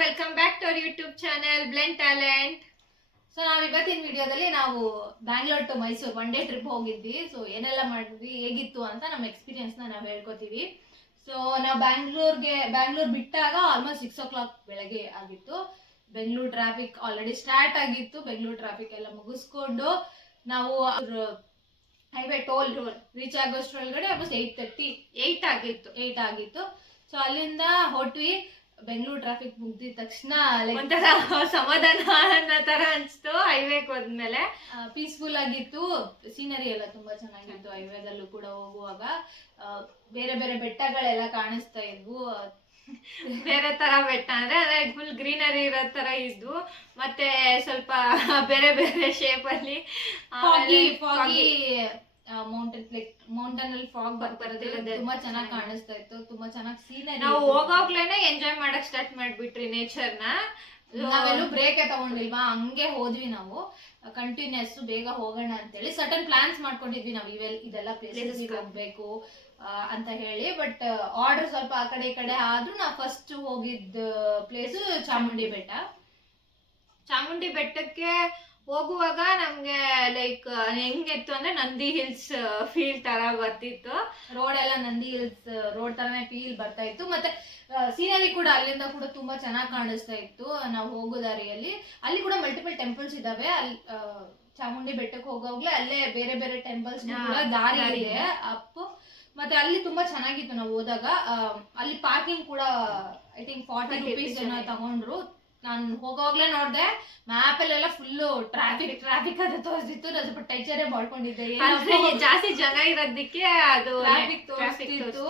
Welcome back to our YouTube channel blend talent. So ನಾವು ಇವತ್ತಿನ ವಿಡಿಯೋದಲ್ಲಿ ನಾವು Bangalore to Mysuru one day trip ಹೋಗಿದ್ವಿ. ಸೊ ಏನೆಲ್ಲ ಮಾಡಿದ್ವಿ, ಹೇಗಿತ್ತು ಅಂತ ನಮ್ಮ ಎಕ್ಸ್ಪೀರಿಯನ್ಸ್ ನಾವು ಹೇಳ್ಕೊತೀವಿ. ಸೊ ನಾವು ಬ್ಯಾಂಗ್ಳೂರ್ ಬಿಟ್ಟಾಗ ಆಲ್ಮೋಸ್ಟ್ 6 o'clock ಬೆಳಗ್ಗೆ ಆಗಿತ್ತು. ಬೆಂಗಳೂರು ಟ್ರಾಫಿಕ್ ಆಲ್ರೆಡಿ ಸ್ಟಾರ್ಟ್ ಆಗಿತ್ತು. ಬೆಂಗಳೂರು ಟ್ರಾಫಿಕ್ ಎಲ್ಲ ಮುಗಿಸ್ಕೊಂಡು ನಾವು ಹೈವೇ ಟೋಲ್ ರೀಚ್ ಆಗೋಷ್ಟ್ರೊಳಗಡೆ ಆಲ್ಮೋಸ್ಟ್ 8 ಆಗಿತ್ತು. ಸೊ ಅಲ್ಲಿಂದ ಹೊಟ್ವಿ. ಬೆಂಗಳೂರು ಟ್ರಾಫಿಕ್ ಮುಗ್ದಿದ ತಕ್ಷಣ ಒಂಥರ ಸಮಾಧಾನ ಅನ್ನೋ ತರ ಅನ್ಸ್ತು. ಹೈವೇಕ್ ಹೋದ್ಮೇಲೆ ಪೀಸ್ಫುಲ್ ಆಗಿತ್ತು. ಸೀನರಿ ಎಲ್ಲ ತುಂಬಾ ಚೆನ್ನಾಗಿತ್ತು. ಹೈವೇದಲ್ಲೂ ಕೂಡ ಹೋಗುವಾಗ ಬೇರೆ ಬೇರೆ ಬೆಟ್ಟಗಳೆಲ್ಲ ಕಾಣಿಸ್ತಾ ಇದ್ವು. ಬೇರೆ ತರ ಬೆಟ್ಟ ಅಂದ್ರೆ ಫುಲ್ ಗ್ರೀನರಿ ಇರೋ ತರ ಇದ್ವು. ಮತ್ತೆ ಸ್ವಲ್ಪ ಬೇರೆ ಬೇರೆ ಶೇಪ್ ಅಲ್ಲಿ ಮೌಂಟೇನ್ ಅಲ್ಲಿ ಫಾಗ್ ಬರ್ತಿರೋದು ತುಂಬಾ ಚೆನ್ನಾಗಿ ಕಾಣಿಸ್ತಾ ಇತ್ತು. ತುಂಬಾ ಚೆನ್ನಾಗಿ ಸೀನರಿ. ನಾವು ಹೋಗೋಗ್ಲೇನೆ ಎಂಜಾಯ್ ಮಾಡಕ್ ಸ್ಟಾರ್ಟ್ ಮಾಡ್ಬಿಟ್ರಿ ನೇಚರ್ ನ. ನಾವೆಲ್ಲೂ ಬ್ರೇಕೇ ತಗೊಂಡಿಲ್ವಾ, ಹಂಗೆ ಹೋದ್ವಿ. ನಾವು ಕಂಟಿನ್ಯೂಸ್ ಬೇಗ ಹೋಗೋಣ ಅಂತೇಳಿ ಸರ್ಟನ್ ಪ್ಲಾನ್ಸ್ ಮಾಡ್ಕೊಂಡಿದ್ವಿ. ನಾವು ಇದೆಲ್ಲ ಪ್ಲೇಸಸ್ ಹೋಗ್ಬೇಕು ಅಂತ ಹೇಳಿ. ಬಟ್ ಆರ್ಡರ್ ಸ್ವಲ್ಪ ಆ ಕಡೆ ಈ ಕಡೆ ಆದ್ರೂ ನಾವು ಫಸ್ಟ್ ಹೋಗಿದ್ದ ಪ್ಲೇಸ್ ಚಾಮುಂಡಿ ಬೆಟ್ಟ. ಚಾಮುಂಡಿ ಬೆಟ್ಟಕ್ಕೆ ಹೋಗುವಾಗ ನಮ್ಗೆ ಲೈಕ್ ಹೆಂಗಿತ್ತು ಅಂದ್ರೆ ನಂದಿ ಹಿಲ್ಸ್ ಫೀಲ್ ತರ ಬರ್ತಿತ್ತು. ರೋಡ್ ಎಲ್ಲ ನಂದಿ ಹಿಲ್ಸ್ ರೋಡ್ ತರನೇ ಫೀಲ್ ಬರ್ತಾ ಇತ್ತು. ಮತ್ತೆ ಸೀನರಿ ಕೂಡ ಅಲ್ಲಿಂದ ಕೂಡ ತುಂಬಾ ಚೆನ್ನಾಗಿ ಕಾಣಿಸ್ತಾ ಇತ್ತು. ನಾವು ಹೋಗೋ ದಾರಿಯಲ್ಲಿ ಅಲ್ಲಿ ಕೂಡ ಮಲ್ಟಿಪಲ್ ಟೆಂಪಲ್ಸ್ ಇದಾವೆ. ಅಲ್ಲಿ ಚಾಮುಂಡಿ ಬೆಟ್ಟಕ್ಕೆ ಹೋಗೋಗ್ಲೇ ಅಲ್ಲೇ ಬೇರೆ ಬೇರೆ ಟೆಂಪಲ್ಸ್ ದಾರಿ ಇದೆ ಅಪ್. ಮತ್ತೆ ಅಲ್ಲಿ ತುಂಬಾ ಚೆನ್ನಾಗಿತ್ತು. ನಾವು ಹೋದಾಗ ಅಲ್ಲಿ ಪಾರ್ಕಿಂಗ್ ಕೂಡ ಐ ಥಿಂಕ್ 40 rupees ತಗೊಂಡ್ರು. ನಾನು ಹೋಗೋಗ್ಲೇ ನೋಡ್ದೆ ಮ್ಯಾಪ್ ಅಲ್ಲೆಲ್ಲ ಫುಲ್ ಟ್ರಾಫಿಕ್ ಅದು ತೋರಿಸಿತ್ತು. ನಾನು ಸ್ವಲ್ಪ ಟೈಚರೇ ಮಾಡ್ಕೊಂಡಿದ್ದೆ. ಜಾಸ್ತಿ ಜನ ಇರೋದಕ್ಕೆ ಅದು ಟ್ರಾಫಿಕ್ ತೋರಿಸ್ತಿತ್ತು.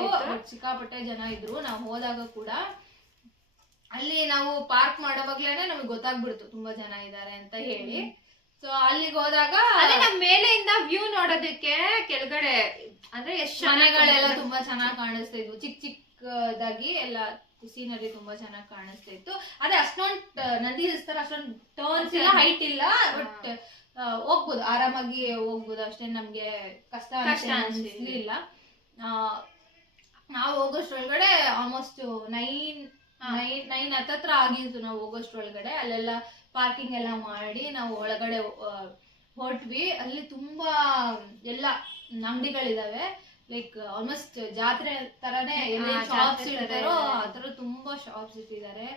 ಸಿಕ್ಕಾಪಟ್ಟೆ ಜನ ಇದ್ರು. ನಾವು ಹೋದಾಗ ಕೂಡ ಅಲ್ಲಿ ನಾವು ಪಾರ್ಕ್ ಮಾಡೋವಾಗ್ಲೇನೆ ನಮಗೆ ಗೊತ್ತಾಗ್ಬಿಡ್ತು ತುಂಬಾ ಜನ ಇದ್ದಾರೆ ಅಂತ ಹೇಳಿ. ಸೊ ಅಲ್ಲಿಗೆ ಹೋದಾಗ ನಮ್ ಮೇಲೆಯಿಂದ ವ್ಯೂ ನೋಡೋದಕ್ಕೆ ಕೆಳಗಡೆ ಅಂದ್ರೆ ಎಷ್ಟು ಮನೆಗಳೆಲ್ಲ ತುಂಬಾ ಚೆನ್ನಾಗಿ ಕಾಣಿಸ್ತಾ ಇದ್ವು. ಚಿಕ್ಕದಾಗಿ ಎಲ್ಲ ಸೀನರಿ ತುಂಬಾ ಚೆನ್ನಾಗಿ ಕಾಣಿಸ್ತಾ ಇತ್ತು. ಅದೇ ಅಷ್ಟೊಂದು ನಂದಿ ಹಿಲ್ಸ್ ತರ ಅಷ್ಟೊಂದು ಟರ್ನ್ಸ್ ಇಲ್ಲ, ಹೈಟ್ ಇಲ್ಲ. ಬಟ್ ಹೋಗ್ಬೋದು, ಆರಾಮಾಗಿ ಹೋಗ್ಬೋದು. ಅಷ್ಟೇ ನಮ್ಗೆ ಕಷ್ಟ ಅನ್ಸ್ಲಿಲ್ಲ. ನಾವು ಹೋಗೋಷ್ಟ್ರೊಳಗಡೆ ಆಲ್ಮೋಸ್ಟ್ 9 ಹತ್ತತ್ರ ಆಗಿತ್ತು. ನಾವು ಹೋಗೋಷ್ಟ್ರೊಳಗಡೆ ಅಲ್ಲೆಲ್ಲ ಪಾರ್ಕಿಂಗ್ ಎಲ್ಲ ಮಾಡಿ ನಾವು ಒಳಗಡೆ ಹೊರಟ್ವಿ. ಅಲ್ಲಿ ತುಂಬಾ ಎಲ್ಲ ಅಂಗಡಿಗಳಿದಾವೆ. ಲೈಕ್ ಆಲ್ಮೋಸ್ಟ್ ಜಾತ್ರೆ ತರನೇ ಶಾಪ್ಸ್ ಇಡ್ತಾರೋ ಆತರ ತುಂಬಾ ಶಾಪ್ಸ್ ಇಟ್ಟಿದ್ದಾರೆ.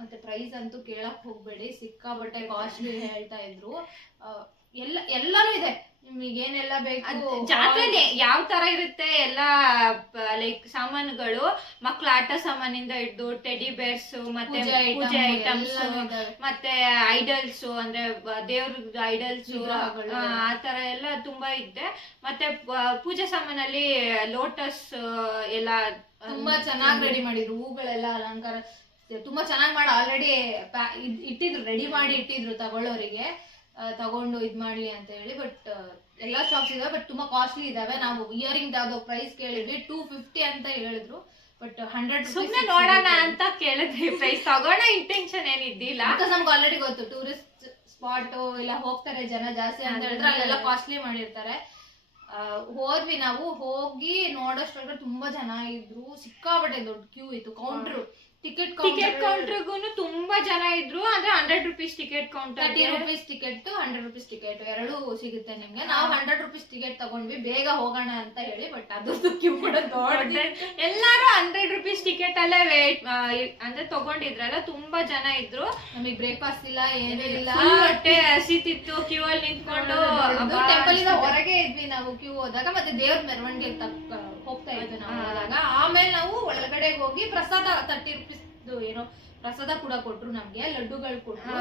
ಮತ್ತೆ ಪ್ರೈಸ್ ಅಂತೂ ಕೇಳಕ್ ಹೋಗ್ಬೇಡಿ, ಸಿಕ್ಕಾಬಟ್ಟೆ ಕಾಸ್ಟ್ಲಿ ಹೇಳ್ತಾ ಇದ್ರು. ಎಲ್ಲಾನು ಇದೆ, ನಿಮಗೆ ಏನೆಲ್ಲ ಬೇಕು. ಜಾತ್ರೆ ಯಾವ ತರ ಇರುತ್ತೆ ಎಲ್ಲ ಲೈಕ್ ಸಾಮಾನುಗಳು, ಮಕ್ಳ ಆಟ ಸಾಮಾನಿಂದ ಹಿಡ್ದು ಟೆಡಿ ಬೇರ್ಸ್, ಮತ್ತೆ ಪೂಜೆ ಐಟಮ್ಸ್, ಮತ್ತೆ ಐಡಲ್ಸ್ ಅಂದ್ರೆ ದೇವ್ರ ಐಡಲ್ಸ್ ಆ ತರ ಎಲ್ಲ ತುಂಬಾ ಇದೆ. ಮತ್ತೆ ಪೂಜೆ ಸಾಮಾನಲ್ಲಿ ಲೋಟಸ್ ಎಲ್ಲ ತುಂಬಾ ಚೆನ್ನಾಗಿ ರೆಡಿ ಮಾಡಿದ್ರು. ಹೂಗಳೆಲ್ಲ ಅಲಂಕಾರ ತುಂಬಾ ಚೆನ್ನಾಗಿ ಮಾಡಿ ಆಲ್ರೆಡಿ ಇಟ್ಟಿದ್ರು, ರೆಡಿ ಮಾಡಿ ಇಟ್ಟಿದ್ರು ತಗೊಳ್ಳೋರಿಗೆ, ತಗೊಂಡು ಇದ್ ಮಾಡ್ಲಿ ಅಂತ ಹೇಳಿ. ಬಟ್ ಎಲ್ಲಾ ಶಾಪ್ಸ್ ಇದಾವೆ, ಬಟ್ ತುಂಬಾ ಕಾಸ್ಟ್ಲಿ ಇದಾವೆ. ನಾವು ಇಯರಿಂಗ್ ಯಾವ್ದೋ ಪ್ರೈಸ್ ಕೇಳಿದ್ವಿ, 250 ಅಂತ ಹೇಳಿದ್ರು. ಬಟ್ 100 ಸುಮ್ಮನೆ ನೋಡೋಣ ಅಂತ ಕೇಳಿದ್ವಿ. ಪ್ರೈಸ್ ತಗೋಣ ಇಂಟೆನ್ಷನ್ ಏನಿದ್ದಿಲ್ಲ. ಬಿಕಾಸ್ ನಮ್ಗೆ ಆಲ್ರೆಡಿ ಗೊತ್ತು ಟೂರಿಸ್ಟ್ ಸ್ಪಾಟ್ ಇಲ್ಲ ಹೋಗ್ತಾರೆ ಜನ ಜಾಸ್ತಿ ಅಂತ ಹೇಳಿದ್ರೆ ಅಲ್ಲೆಲ್ಲ ಕಾಸ್ಟ್ಲಿ ಮಾಡಿರ್ತಾರೆ. ಹೋದ್ವಿ. ನಾವು ಹೋಗಿ ನೋಡೋಷ್ಟ್ರೊಳಗೆ ತುಂಬಾ ಜನ ಇದ್ರು. ಸಿಕ್ಕಾಬಟ್ಟೆ ದೊಡ್ಡ ಕ್ಯೂ ಇತ್ತು. ಕೌಂಟ್ರು ಟಿಕೆಟ್ ಕೌಂಟರ್ಗೂ ತುಂಬಾ ಜನ ಇದ್ರು. ಅಂದ್ರೆ 100 rupees ticket counter, 30 rupees ticket, 100 rupees ticket ಎರಡು ಸಿಗುತ್ತೆ ನಿಮ್ಗೆ. ನಾವು 100 rupees ಟಿಕೆಟ್ ತಗೊಂಡ್ವಿ ಬೇಗ ಹೋಗೋಣ ಅಂತ ಹೇಳಿ. ಬಟ್ ಅದ್ರದ್ದು ಕ್ಯೂ ಕೂಡ ದೊಡ್ಡ. ಎಲ್ಲಾರು 100 rupees ಟಿಕೆಟ್ ಅಲ್ಲೇ ವೇಟ್ ಅಂದ್ರೆ ತಗೊಂಡಿದ್ರಲ್ಲ, ತುಂಬಾ ಜನ ಇದ್ರು. ನಮಗ್ ಬ್ರೇಕ್ಫಾಸ್ಟ್ ಇಲ್ಲ, ಏನೂ ಇಲ್ಲ, ಹೊಟ್ಟೆ ಹಸಿತಿತ್ತು. ಕ್ಯೂ ಅಲ್ಲಿ ನಿಂತ್ಕೊಂಡು ಟೆಂಪಲ್ ಇಂದ ಹೊರಗೆ ಇದ್ವಿ ನಾವು ಕ್ಯೂ ಹೋದಾಗ. ಮತ್ತೆ ದೇವ್ರ ಮೆರವಣಿಗೆ ಹೋಗ್ತಾ ಇದ್ವಿ ನಾವು ಹೋದಾಗ. ಆಮೇಲೆ ನಾವು ಒಳಗಡೆ ಹೋಗಿ ಪ್ರಸಾದ 30 rupees ಏನೋ ಪ್ರಸಾದ ಕೂಡ ಕೊಟ್ರು ನಮ್ಗೆ, ಲಡ್ಡುಗಳು ಕೊಟ್ರು.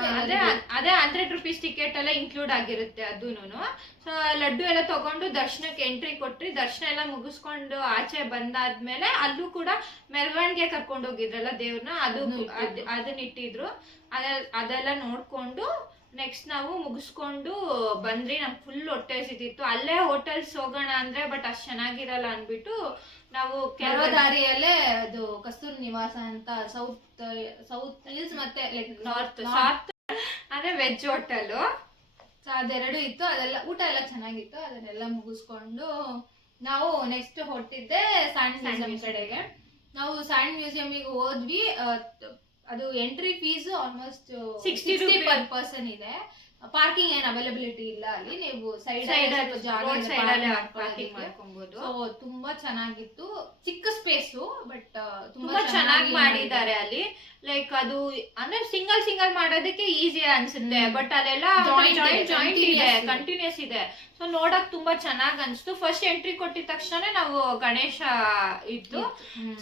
ಅದೇ 100 rupees ಟಿಕೆಟ್ ಎಲ್ಲ ಇನ್ಕ್ಲೂಡ್ ಆಗಿರುತ್ತೆ ಅದೂನು. ಸೊ ಲಡ್ಡು ಎಲ್ಲ ತಗೊಂಡು ದರ್ಶನಕ್ಕೆ ಎಂಟ್ರಿ ಕೊಟ್ರಿ. ದರ್ಶನ ಎಲ್ಲ ಮುಗಿಸ್ಕೊಂಡು ಆಚೆ ಬಂದಾದ್ಮೇಲೆ ಅಲ್ಲೂ ಕೂಡ ಮೆರವಣಿಗೆ ಕರ್ಕೊಂಡು ಹೋಗಿದ್ರಲ್ಲ ದೇವ್ರನ್ನ, ಅದನ್ನ ಇಟ್ಟಿದ್ರು. ಅದೆಲ್ಲ ನೋಡ್ಕೊಂಡು ನೆಕ್ಸ್ಟ್ ನಾವು ಮುಗಿಸ್ಕೊಂಡು ಬಂದ್ರಿ. ನಮ್ಗೆ ಫುಲ್ ಹೊಟ್ಟೆ ಹಸಿತಿತ್ತು. ಅಲ್ಲೇ ಹೋಟೆಲ್ಸ್ ಹೋಗೋಣ ಅಂದ್ರೆ ಬಟ್ ಅಷ್ಟು ಚೆನ್ನಾಗಿರಲ್ಲ ಅನ್ಬಿಟ್ಟು ನಾವು ಕೆಲವು ದಾರಿಯಲ್ಲೇ ಅದು ಕಸ್ತೂರಿ ನಿವಾಸ ಅಂತ ಸೌತ್ ಹಿಲ್ಸ್ ಮತ್ತೆ ಲೈಕ್ ನಾರ್ತ್ ಅಂದ್ರೆ ವೆಜ್ ಹೋಟೆಲ್, ಅದೆರಡು ಇತ್ತು. ಅದೆಲ್ಲ ಊಟ ಎಲ್ಲ ಚೆನ್ನಾಗಿತ್ತು. ಅದನ್ನೆಲ್ಲ ಮುಗಿಸ್ಕೊಂಡು ನಾವು ನೆಕ್ಸ್ಟ್ ಹೊರಟಿದ್ದೆ ಸ್ಯಾಂಡ್ ಮ್ಯೂಸಿಯಂ ಕಡೆಗೆ. ನಾವು ಸ್ಯಾಂಡ್ ಮ್ಯೂಸಿಯಂಗೆ ಹೋದ್ವಿ. ಅದು entry fees almost 60 60 per person ಇದೆ. ಪಾರ್ಕಿಂಗ್ ಏನ್ ಅವೈಲಬಿಲಿಟಿ ಇಲ್ಲ ಅಲ್ಲಿ, ನೀವು ಸೈಡ್ ಪಾರ್ಕಿಂಗ್ ಮಾಡ್ಕೊಬಹುದು. ಸೊ ತುಂಬಾ ಚೆನ್ನಾಗಿತ್ತು, ಚಿಕ್ಕ ಸ್ಪೇಸು ಬಟ್ ತುಂಬಾ ಚೆನ್ನಾಗಿ ಮಾಡಿದ್ದಾರೆ ಅಲ್ಲಿ. ಲೈಕ್ ಅದು ಅಂದ್ರೆ ಸಿಂಗಲ್ ಮಾಡೋದಕ್ಕೆ ಈಸಿ ಅನ್ಸುತ್ತೆ, ಬಟ್ ಅಲ್ಲೆಲ್ಲ ಜಾಯಿಂಟ್ ಇದೆ, ಕಂಟಿನ್ಯೂಸ್ ಇದೆ. ಸೊ ನೋಡಕ್ ತುಂಬಾ ಚೆನ್ನಾಗ್ ಅನ್ಸ್ತು. ಫಸ್ಟ್ ಎಂಟ್ರಿ ಕೊಟ್ಟಿದ ತಕ್ಷಣ ನಾವು ಗಣೇಶ ಇತ್ತು.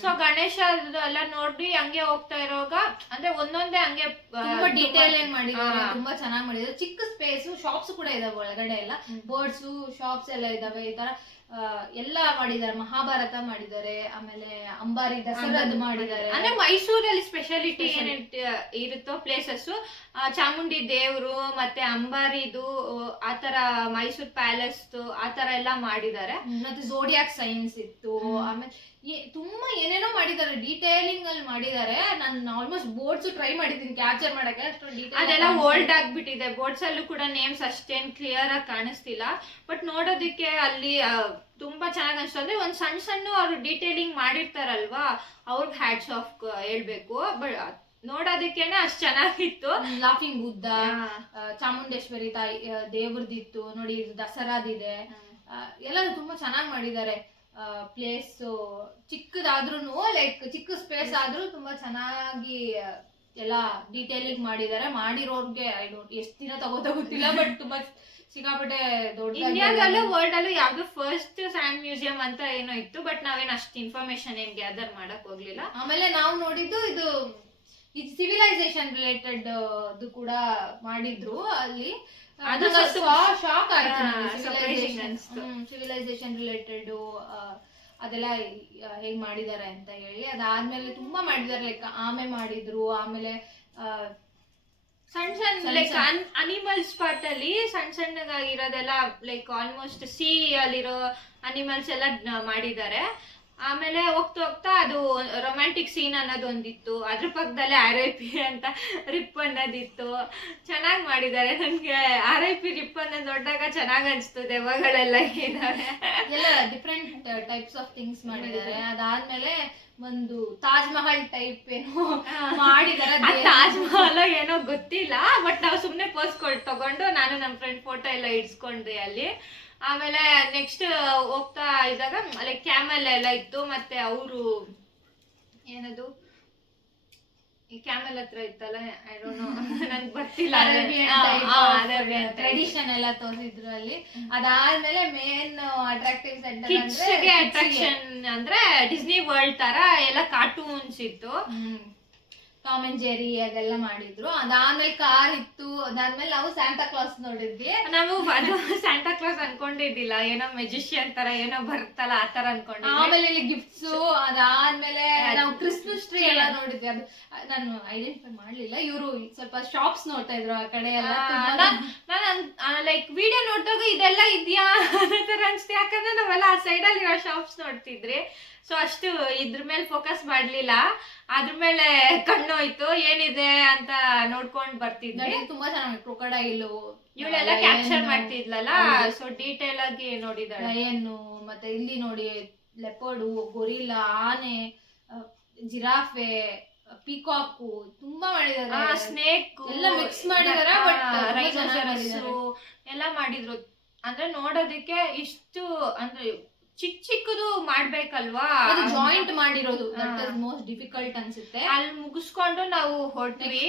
ಸೊ ಗಣೇಶ ಎಲ್ಲ ನೋಡಿ ಹಂಗೆ ಹೋಗ್ತಾ ಇರೋವಾಗ ಅಂದ್ರೆ ಒಂದೊಂದೇ ಹಂಗೆ ತುಂಬಾ ಡೀಟೇಲ್ ಮಾಡಿದ್ದಾರೆ, ತುಂಬಾ ಚೆನ್ನಾಗಿ ಮಾಡಿದ್ದಾರೆ. ಚಿಕ್ಕ ಸ್ಪೇಸ್, ಶಾಪ್ಸ್ ಕೂಡ ಇದಾವೆ ಒಳಗಡೆ ಎಲ್ಲ, ಬೋರ್ಡ್ಸ್ ಶಾಪ್ಸ್ ಎಲ್ಲ ಇದಾವೆ. ಈ ತರ ಎಲ್ಲ ಮಾಡಿದ್ದಾರೆ. ಮಹಾಭಾರತ ಮಾಡಿದ್ದಾರೆ, ಆಮೇಲೆ ಅಂಬಾರಿ ದಸರಾದ್ ಮಾಡಿದ್ದಾರೆ. ಅಂದ್ರೆ ಮೈಸೂರಲ್ಲಿ ಸ್ಪೆಷಾಲಿಟಿ ಏನ್ ಇರುತ್ತೋ ಪ್ಲೇಸಸ್, ಚಾಮುಂಡಿ ದೇವ್ರು ಮತ್ತೆ ಅಂಬಾರಿದು ಆತರ, ಮೈಸೂರ್ ಪ್ಯಾಲೇಸ್ ಆತರ ಎಲ್ಲ ಮಾಡಿದ್ದಾರೆ. ಮತ್ತೆ ಝೋಡಿಯಾಕ್ ಸೈನ್ಸ್ ಇತ್ತು, ಆಮೇಲೆ ತುಂಬಾ ಏನೇನೋ ಮಾಡಿದ್ದಾರೆ, ಡೀಟೇಲಿಂಗ್ ಅಲ್ಲಿ ಮಾಡಿದ್ದಾರೆ. ನಾನು ಆಲ್ಮೋಸ್ಟ್ ಬೋರ್ಡ್ಸ್ ಟ್ರೈ ಮಾಡಿದ್ದೀನಿ ಕ್ಯಾಪ್ಚರ್ ಮಾಡಕ್ಕೆ, ಅದೆಲ್ಲ ಓಲ್ಡ್ ಆಗ್ಬಿಟ್ಟಿದೆ. ಬೋರ್ಡ್ಸ್ ಅಲ್ಲೂ ಕೂಡ ನೇಮ್ಸ್ ಅಷ್ಟೇನ್ ಕ್ಲಿಯರ್ ಆಗಿ ಕಾಣಿಸ್ತಿಲ್ಲ, ಬಟ್ ನೋಡೋದಕ್ಕೆ ಅಲ್ಲಿ ತುಂಬಾ ಚೆನ್ನಾಗಿ ಅನ್ಸ್ತು. ಅಂದ್ರೆ ಒಂದ್ ಸಣ್ಣ ಅವ್ರು ಡೀಟೇಲಿಂಗ್ ಮಾಡಿರ್ತಾರಲ್ವಾ, ಅವ್ರಿಗೆ ಹ್ಯಾಟ್ಸ್ ಆಫ್ ಹೇಳ್ಬೇಕು. ಬಟ್ ನೋಡೋದಕ್ಕೇನೆ ಅಷ್ಟ್ ಚೆನ್ನಾಗಿತ್ತು. ಲಾಫಿಂಗ್ ಬುದ್ಧ, ಚಾಮುಂಡೇಶ್ವರಿ ತಾಯಿ ದೇವ್ರದಿತ್ತು ನೋಡಿ, ದಸರಾದಿದೆ, ಎಲ್ಲ ತುಂಬಾ ಚೆನ್ನಾಗಿ ಮಾಡಿದ್ದಾರೆ. ಪ್ಲೇಸ್ ಚಿಕ್ಕದಾದ್ರೂ, ಲೈಕ್ ಚಿಕ್ಕ ಸ್ಪೇಸ್ ಆದ್ರೂ ತುಂಬಾ ಚೆನ್ನಾಗಿ ಎಲ್ಲ ಡೀಟೇಲಿಂಗ್ ಮಾಡಿದ್ದಾರೆ. ಮಾಡಿರೋರ್ಗೆ ಎಷ್ಟ್ ದಿನ ತಗೋತಾ ಗೊತ್ತಿಲ್ಲ, ಬಟ್ ತುಂಬಾ ಸಿಕ್ಕಾಪಟ್ಟೆ ದೊಡ್ಡ. ಇಂಡಿಯಾದಲ್ಲೂ ವರ್ಲ್ಡ್ ಅಲ್ಲೂ ಯಾವ್ದು ಫಸ್ಟ್ ಸ್ಯಾಂಡ್ ಮ್ಯೂಸಿಯಂ ಅಂತ ಏನೋ ಇತ್ತು, ಬಟ್ ನಾವೇನ್ ಅಷ್ಟು ಇನ್ಫಾರ್ಮೇಶನ್ ಏನ್ ಗ್ಯಾದರ್ ಮಾಡಕ್ ಹೋಗ್ಲಿಲ್ಲ. ಆಮೇಲೆ ನಾವು ನೋಡಿದ್ದು ಇದು ಸಿವಿಲೈಸೇಷನ್ ರಿಲೇಟೆಡ್ ಕೂಡ ಮಾಡಿದ್ರು ಅಲ್ಲಿ. ಅದು ಶಾಕ್ ಆಯ್ತು, ಸಿವಿಲೈಸೇಷನ್ ರಿಲೇಟೆಡ್ ಅದೆಲ್ಲ ಹೇಗ್ ಮಾಡಿದ್ದಾರೆ ಅಂತ ಹೇಳಿ. ಅದಾದ್ಮೇಲೆ ತುಂಬಾ ಮಾಡಿದ್ದಾರೆ, ಲೈಕ್ ಆಮೆ ಮಾಡಿದ್ರು, ಆಮೇಲೆ ಸಣ್ಣ ಲೈಕ್ ಅನಿಮಲ್ಸ್ ಪಾರ್ಟ್ ಅಲ್ಲಿ ಸಣ್ಣಗಾಗಿರೋದೆಲ್ಲ, ಲೈಕ್ ಆಲ್ಮೋಸ್ಟ್ ಸಿ ಅಲ್ಲಿರೋ ಅನಿಮಲ್ಸ್ ಎಲ್ಲ ಮಾಡಿದ್ದಾರೆ. ಆಮೇಲೆ ಹೋಗ್ತಾ ಅದು ರೊಮ್ಯಾಂಟಿಕ್ ಸೀನ್ ಅನ್ನೋದೊಂದಿತ್ತು, ಅದ್ರ ಪಕ್ಕದಲ್ಲೇ RIP ಅಂತ ರಿಪ್ ಅನ್ನೋದಿತ್ತು. ಚೆನ್ನಾಗಿ ಮಾಡಿದ್ದಾರೆ. ನನ್ಗೆ RIP ರಿಪ್ ಅನ್ನೋದು ನೋಡಿದಾಗ ಚೆನ್ನಾಗ್ ಅನ್ಸ್ತು. ದೆವ್ವಗಳೆಲ್ಲ ಇದಾವೆ, ಎಲ್ಲ ಡಿಫ್ರೆಂಟ್ ಟೈಪ್ಸ್ ಆಫ್ ಥಿಂಗ್ಸ್ ಮಾಡಿದ್ದಾರೆ. ಅದಾದ್ಮೇಲೆ ಒಂದು ತಾಜ್ ಮಹಲ್ ಟೈಪ್ ಏನೋ ಮಾಡಿದ್ದಾರೆ. ತಾಜ್ ಮಹಲ್ ಏನೋ ಗೊತ್ತಿಲ್ಲ, ಬಟ್ ನಾವು ಸುಮ್ನೆ ಪೋಸ್ ತಗೊಂಡು ನಾನು ನಮ್ಮ ಫ್ರೆಂಡ್ ಫೋಟೋ ಎಲ್ಲ ಇಡ್ಸ್ಕೊಂಡ್ರಿ ಅಲ್ಲಿ. ಆಮೇಲೆ ನೆಕ್ಸ್ಟ್ ಹೋಗ್ತಾ ಇದ್ದಾಗ ಲೈಕ್ ಕ್ಯಾಮೆಲ್ ಎಲ್ಲ ಇತ್ತು. ಮತ್ತೆ ಅವರು ಏನದು ಈ ಕ್ಯಾಮೆಲ್ ಹತ್ರ ಇತ್ತಲ್ಲ, ಐ ಡೋಂಟ್ ನೋ, ನನ್ಗೆ ಬರ್ತಿಲ್ಲ. ಟ್ರೆಡಿಷನ್ ಎಲ್ಲ ತೋರಿಸಿದ್ರು ಅಲ್ಲಿ. ಅದಾದ್ಮೇಲೆ ಮೇನ್ ಅಟ್ರಾಕ್ಟಿವ್ ಅಟ್ರಾಕ್ಷನ್ ಅಂದ್ರೆ ಡಿಸ್ನಿ ವರ್ಲ್ಡ್ ತರ ಎಲ್ಲ ಕಾರ್ಟೂನ್ಸ್ ಇತ್ತು. ಟಾಮ್ ಅಂಡ್ ಜೆರಿ ಅದೆಲ್ಲ ಮಾಡಿದ್ರು. ಅದಾದ್ಮೇಲೆ ಕಾರ್ ಇತ್ತು. ಅದಾದ್ಮೇಲೆ ನಾವು ಸ್ಯಾಂಟಾ ಕ್ಲಾಸ್ ನೋಡಿದ್ವಿ. ನಾವು ಅದು ಸ್ಯಾಂಟಾ ಕ್ಲಾಸ್ ಅನ್ಕೊಂಡಿದ್ದಿಲ್ಲ, ಏನೋ ಮೆಜಿಷಿಯನ್ ತರ ಏನೋ ಬರ್ತಲ್ಲ ಆ ತರ ಅನ್ಕೊಂಡ್ವಿ. ಆಮೇಲೆ ಇಲ್ಲಿ ಗಿಫ್ಟ್ಸ್, ಅದಾದ್ಮೇಲೆ ನಾವು ಕ್ರಿಸ್ಮಸ್ ಟ್ರೀ ಎಲ್ಲ ನೋಡಿದ್ವಿ. ಅದು ನಾನು ಐಡೆಂಟಿಫೈ ಮಾಡ್ಲಿಲ್ಲ, ಇವರು ಸ್ವಲ್ಪ ಶಾಪ್ಸ್ ನೋಡ್ತಾ ಇದ್ರು ಆ ಕಡೆ ಎಲ್ಲ. ನಾನು ಲೈಕ್ ವಿಡಿಯೋ ನೋಡಿದಾಗ ಇದೆಲ್ಲ ಇದ್ಯಾ ಅನ್ನೋ ತರ ಅನ್ಸ್ತು, ಯಾಕಂದ್ರೆ ನಾವೆಲ್ಲ ಆ ಸೈಡ್ ಅಲ್ಲಿ ಶಾಪ್ಸ್ ನೋಡ್ತಿದ್ರಿ. ಸೊ ಅಷ್ಟು ಇದ್ರ ಮೇಲೆ ಫೋಕಸ್ ಮಾಡ್ಲಿಲ್ಲ, ಅದ್ರ ಮೇಲೆ ಕಣ್ಣೋಯ್ತು ಏನಿದೆ ಅಂತ ನೋಡ್ಕೊಂಡ್ ಬರ್ತಿದ್ವಿ. ತುಂಬಾ ಚೆನ್ನಾಗಿ ಕ್ರೊಕೊಡೈಲ್ ಇವಳೆಲ್ಲ ಕ್ಯಾಪ್ಚರ್ ಮಾಡ್ತಿದ್ಲಲ್ಲ, ಸೊ ಡೀಟೇಲ್ ಆಗಿ ನೋಡಿದಾಳೆ. ಲಯನ್, ಮತ್ತೆ ಇಲ್ಲಿ ನೋಡಿ ಲೆಪರ್ಡು, ಗೊರಿಲ್ಲಾ, ಆನೆ, ಜಿರಾಫೆ, ಪೀಕಾಕು ತುಂಬಾ ಮಾಡಿದ್ದಾರೆ. ಸ್ನೇಕ್ ಎಲ್ಲ ಮಿಕ್ಸ್ ಮಾಡಿದಾರೆ, ಬಟ್ ಎಲ್ಲ ಮಾಡಿದ್ರು. ಅಂದ್ರೆ ನೋಡೋದಕ್ಕೆ ಇಷ್ಟು ಅಂದ್ರೆ ಚಿಕ್ಕದು ಮಾಡ್ಬೇಕಲ್ವಾ, ಜಾಯಿಂಟ್ ಮಾಡಿರೋದು ಮೋಸ್ಟ್ ಡಿಫಿಕಲ್ಟ್ ಅನ್ಸುತ್ತೆ. ಅಲ್ಲಿ ಮುಗಿಸ್ಕೊಂಡು ನಾವು ಹೊರಟ್ವಿ.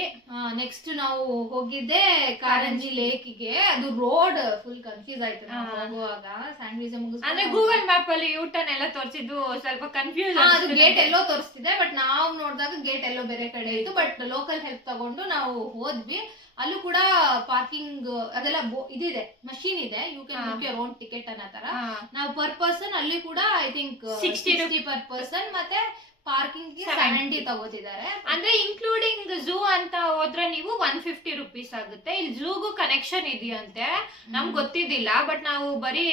ನೆಕ್ಸ್ಟ್ ನಾವು ಹೋಗಿದ್ದೆ ಕಾರಂಜಿ ಲೇಕ್ಗೆ. ಅದು ರೋಡ್ ಫುಲ್ ಕನ್ಫ್ಯೂಸ್ ಆಯ್ತು ಹೋಗುವಾಗ. ಸ್ಯಾಂಡ್ವಿಚ್ ಅಂದ್ರೆ ಗೂಗಲ್ ಮ್ಯಾಪ್ ಅಲ್ಲಿ ಯೂಟರ್ನ್ ಎಲ್ಲ ತೋರಿಸಿದ್ದು ಸ್ವಲ್ಪ ಕನ್ಫ್ಯೂಸ್. ಅದು ಗೇಟ್ ಎಲ್ಲೋ ತೋರಿಸ್ತಿದೆ, ಬಟ್ ನಾವು ನೋಡಿದಾಗ ಗೇಟ್ ಎಲ್ಲೋ ಬೇರೆ ಕಡೆ ಇತ್ತು. ಬಟ್ ಲೋಕಲ್ ಹೆಲ್ಪ್ ತಗೊಂಡು ನಾವು ಹೋದ್ವಿ. ಅಲ್ಲೂ ಕೂಡ ಪಾರ್ಕಿಂಗ್ ಅದೆಲ್ಲ ಇದಿದೆ, ಮಷೀನ್ ಇದೆ, you can book your own ticket ಅನ್ನೋ ತರ. ನಾವು ಪರ್ ಪರ್ಸನ್ ಅಲ್ಲಿ ಕೂಡ ಐ ಥಿಂಕ್ 60 ಪರ್ ಪರ್ಸನ್, ಮತ್ತೆ ಪಾರ್ಕಿಂಗ್ 70 ತಗೋತಿದ್ದಾರೆ. ಅಂದ್ರೆ ಇನ್ಕ್ಲೂಡಿಂಗ್ ಝೂ ಅಂತ ಹೋದ್ರೆ ನೀವು 150 rupees ಆಗುತ್ತೆ. ಇಲ್ಲಿ ಝೂಗೂ ಕನೆಕ್ಷನ್ ಇದೆಯಂತೆ, ನಮ್ಗೆ ಗೊತ್ತಿದ್ದಿಲ್ಲ. ಬಟ್ ನಾವು ಬರೀ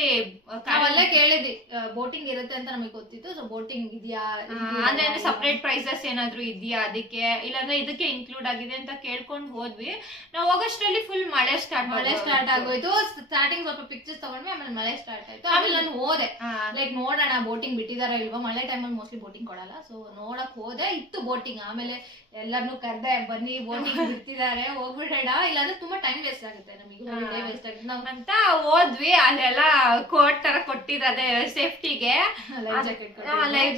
ನಾವೆಲ್ಲ ಕೇಳಿದ್ವಿ ಬೋಟಿಂಗ್ ಇರುತ್ತೆ ಅಂತ ನಮಗೆ ಗೊತ್ತಿತ್ತು. ಸೊ ಬೋಟಿಂಗ್ ಇದೆಯಾ ಅಂದ್ರೆ ಸಪರೇಟ್ ಪ್ರೈಸಸ್ ಏನಾದ್ರು ಇದೆಯಾ ಅದಕ್ಕೆ, ಇಲ್ಲಾಂದ್ರೆ ಇದಕ್ಕೆ ಇನ್ಕ್ಲೂಡ್ ಆಗಿದೆ ಅಂತ ಕೇಳ್ಕೊಂಡು ಹೋದ್ವಿ. ನಾವು ಹೋಗೋಷ್ಟರಲ್ಲಿ ಫುಲ್ ಮಳೆ ಸ್ಟಾರ್ಟ್ ಆಗೋಯ್ತು. ಸ್ಟಾರ್ಟಿಂಗ್ ಸ್ವಲ್ಪ ಪಿಕ್ಚರ್ಸ್ ತಗೊಂಡ್ವಿ, ಆಮೇಲೆ ಮಳೆ ಸ್ಟಾರ್ಟ್ ಆಯ್ತು. ಆಮೇಲೆ ನಾನು ಹೋದೆ, ಲೈಕ್ ನೋಡೋಣ ಬೋಟಿಂಗ್ ಬಿಟ್ಟಿದಾರ ಇಲ್ವಾ. ಮಳೆ ಟೈಮಲ್ಲಿ ಮೋಸ್ಟ್ಲಿ ಬೋಟಿಂಗ್ ಕೊಡಲ್ಲ. ಸೊ ನೋಡಕ್ ಹೋದೆ, ಇತ್ತು ಬೋಟಿಂಗ್. ಆಮೇಲೆ ಎಲ್ಲಾರ್ನು ಕರ್ದೆ, ಬನ್ನಿ ಬೋಟಿಂಗ್ ಬಿಡ್ತಿದಾರೆ, ಹೋಗ್ಬಿಡೋಣ, ಇಲ್ಲಾಂದ್ರೆ ತುಂಬಾ ಟೈಮ್ ವೇಸ್ಟ್ ಆಗುತ್ತೆ ನಮಗೆ, ವೇಸ್ಟ್ ಆಗುತ್ತೆ ನಾವು ಅಂತ ಹೋದ್ವಿ. ಅಲ್ಲೆಲ್ಲ ಕೋಟ್ ತರ ಕೊಟ್ಟಿದ್ದಾರೆ ಸೇಫ್ಟಿಗೆ, ಲೈಫ್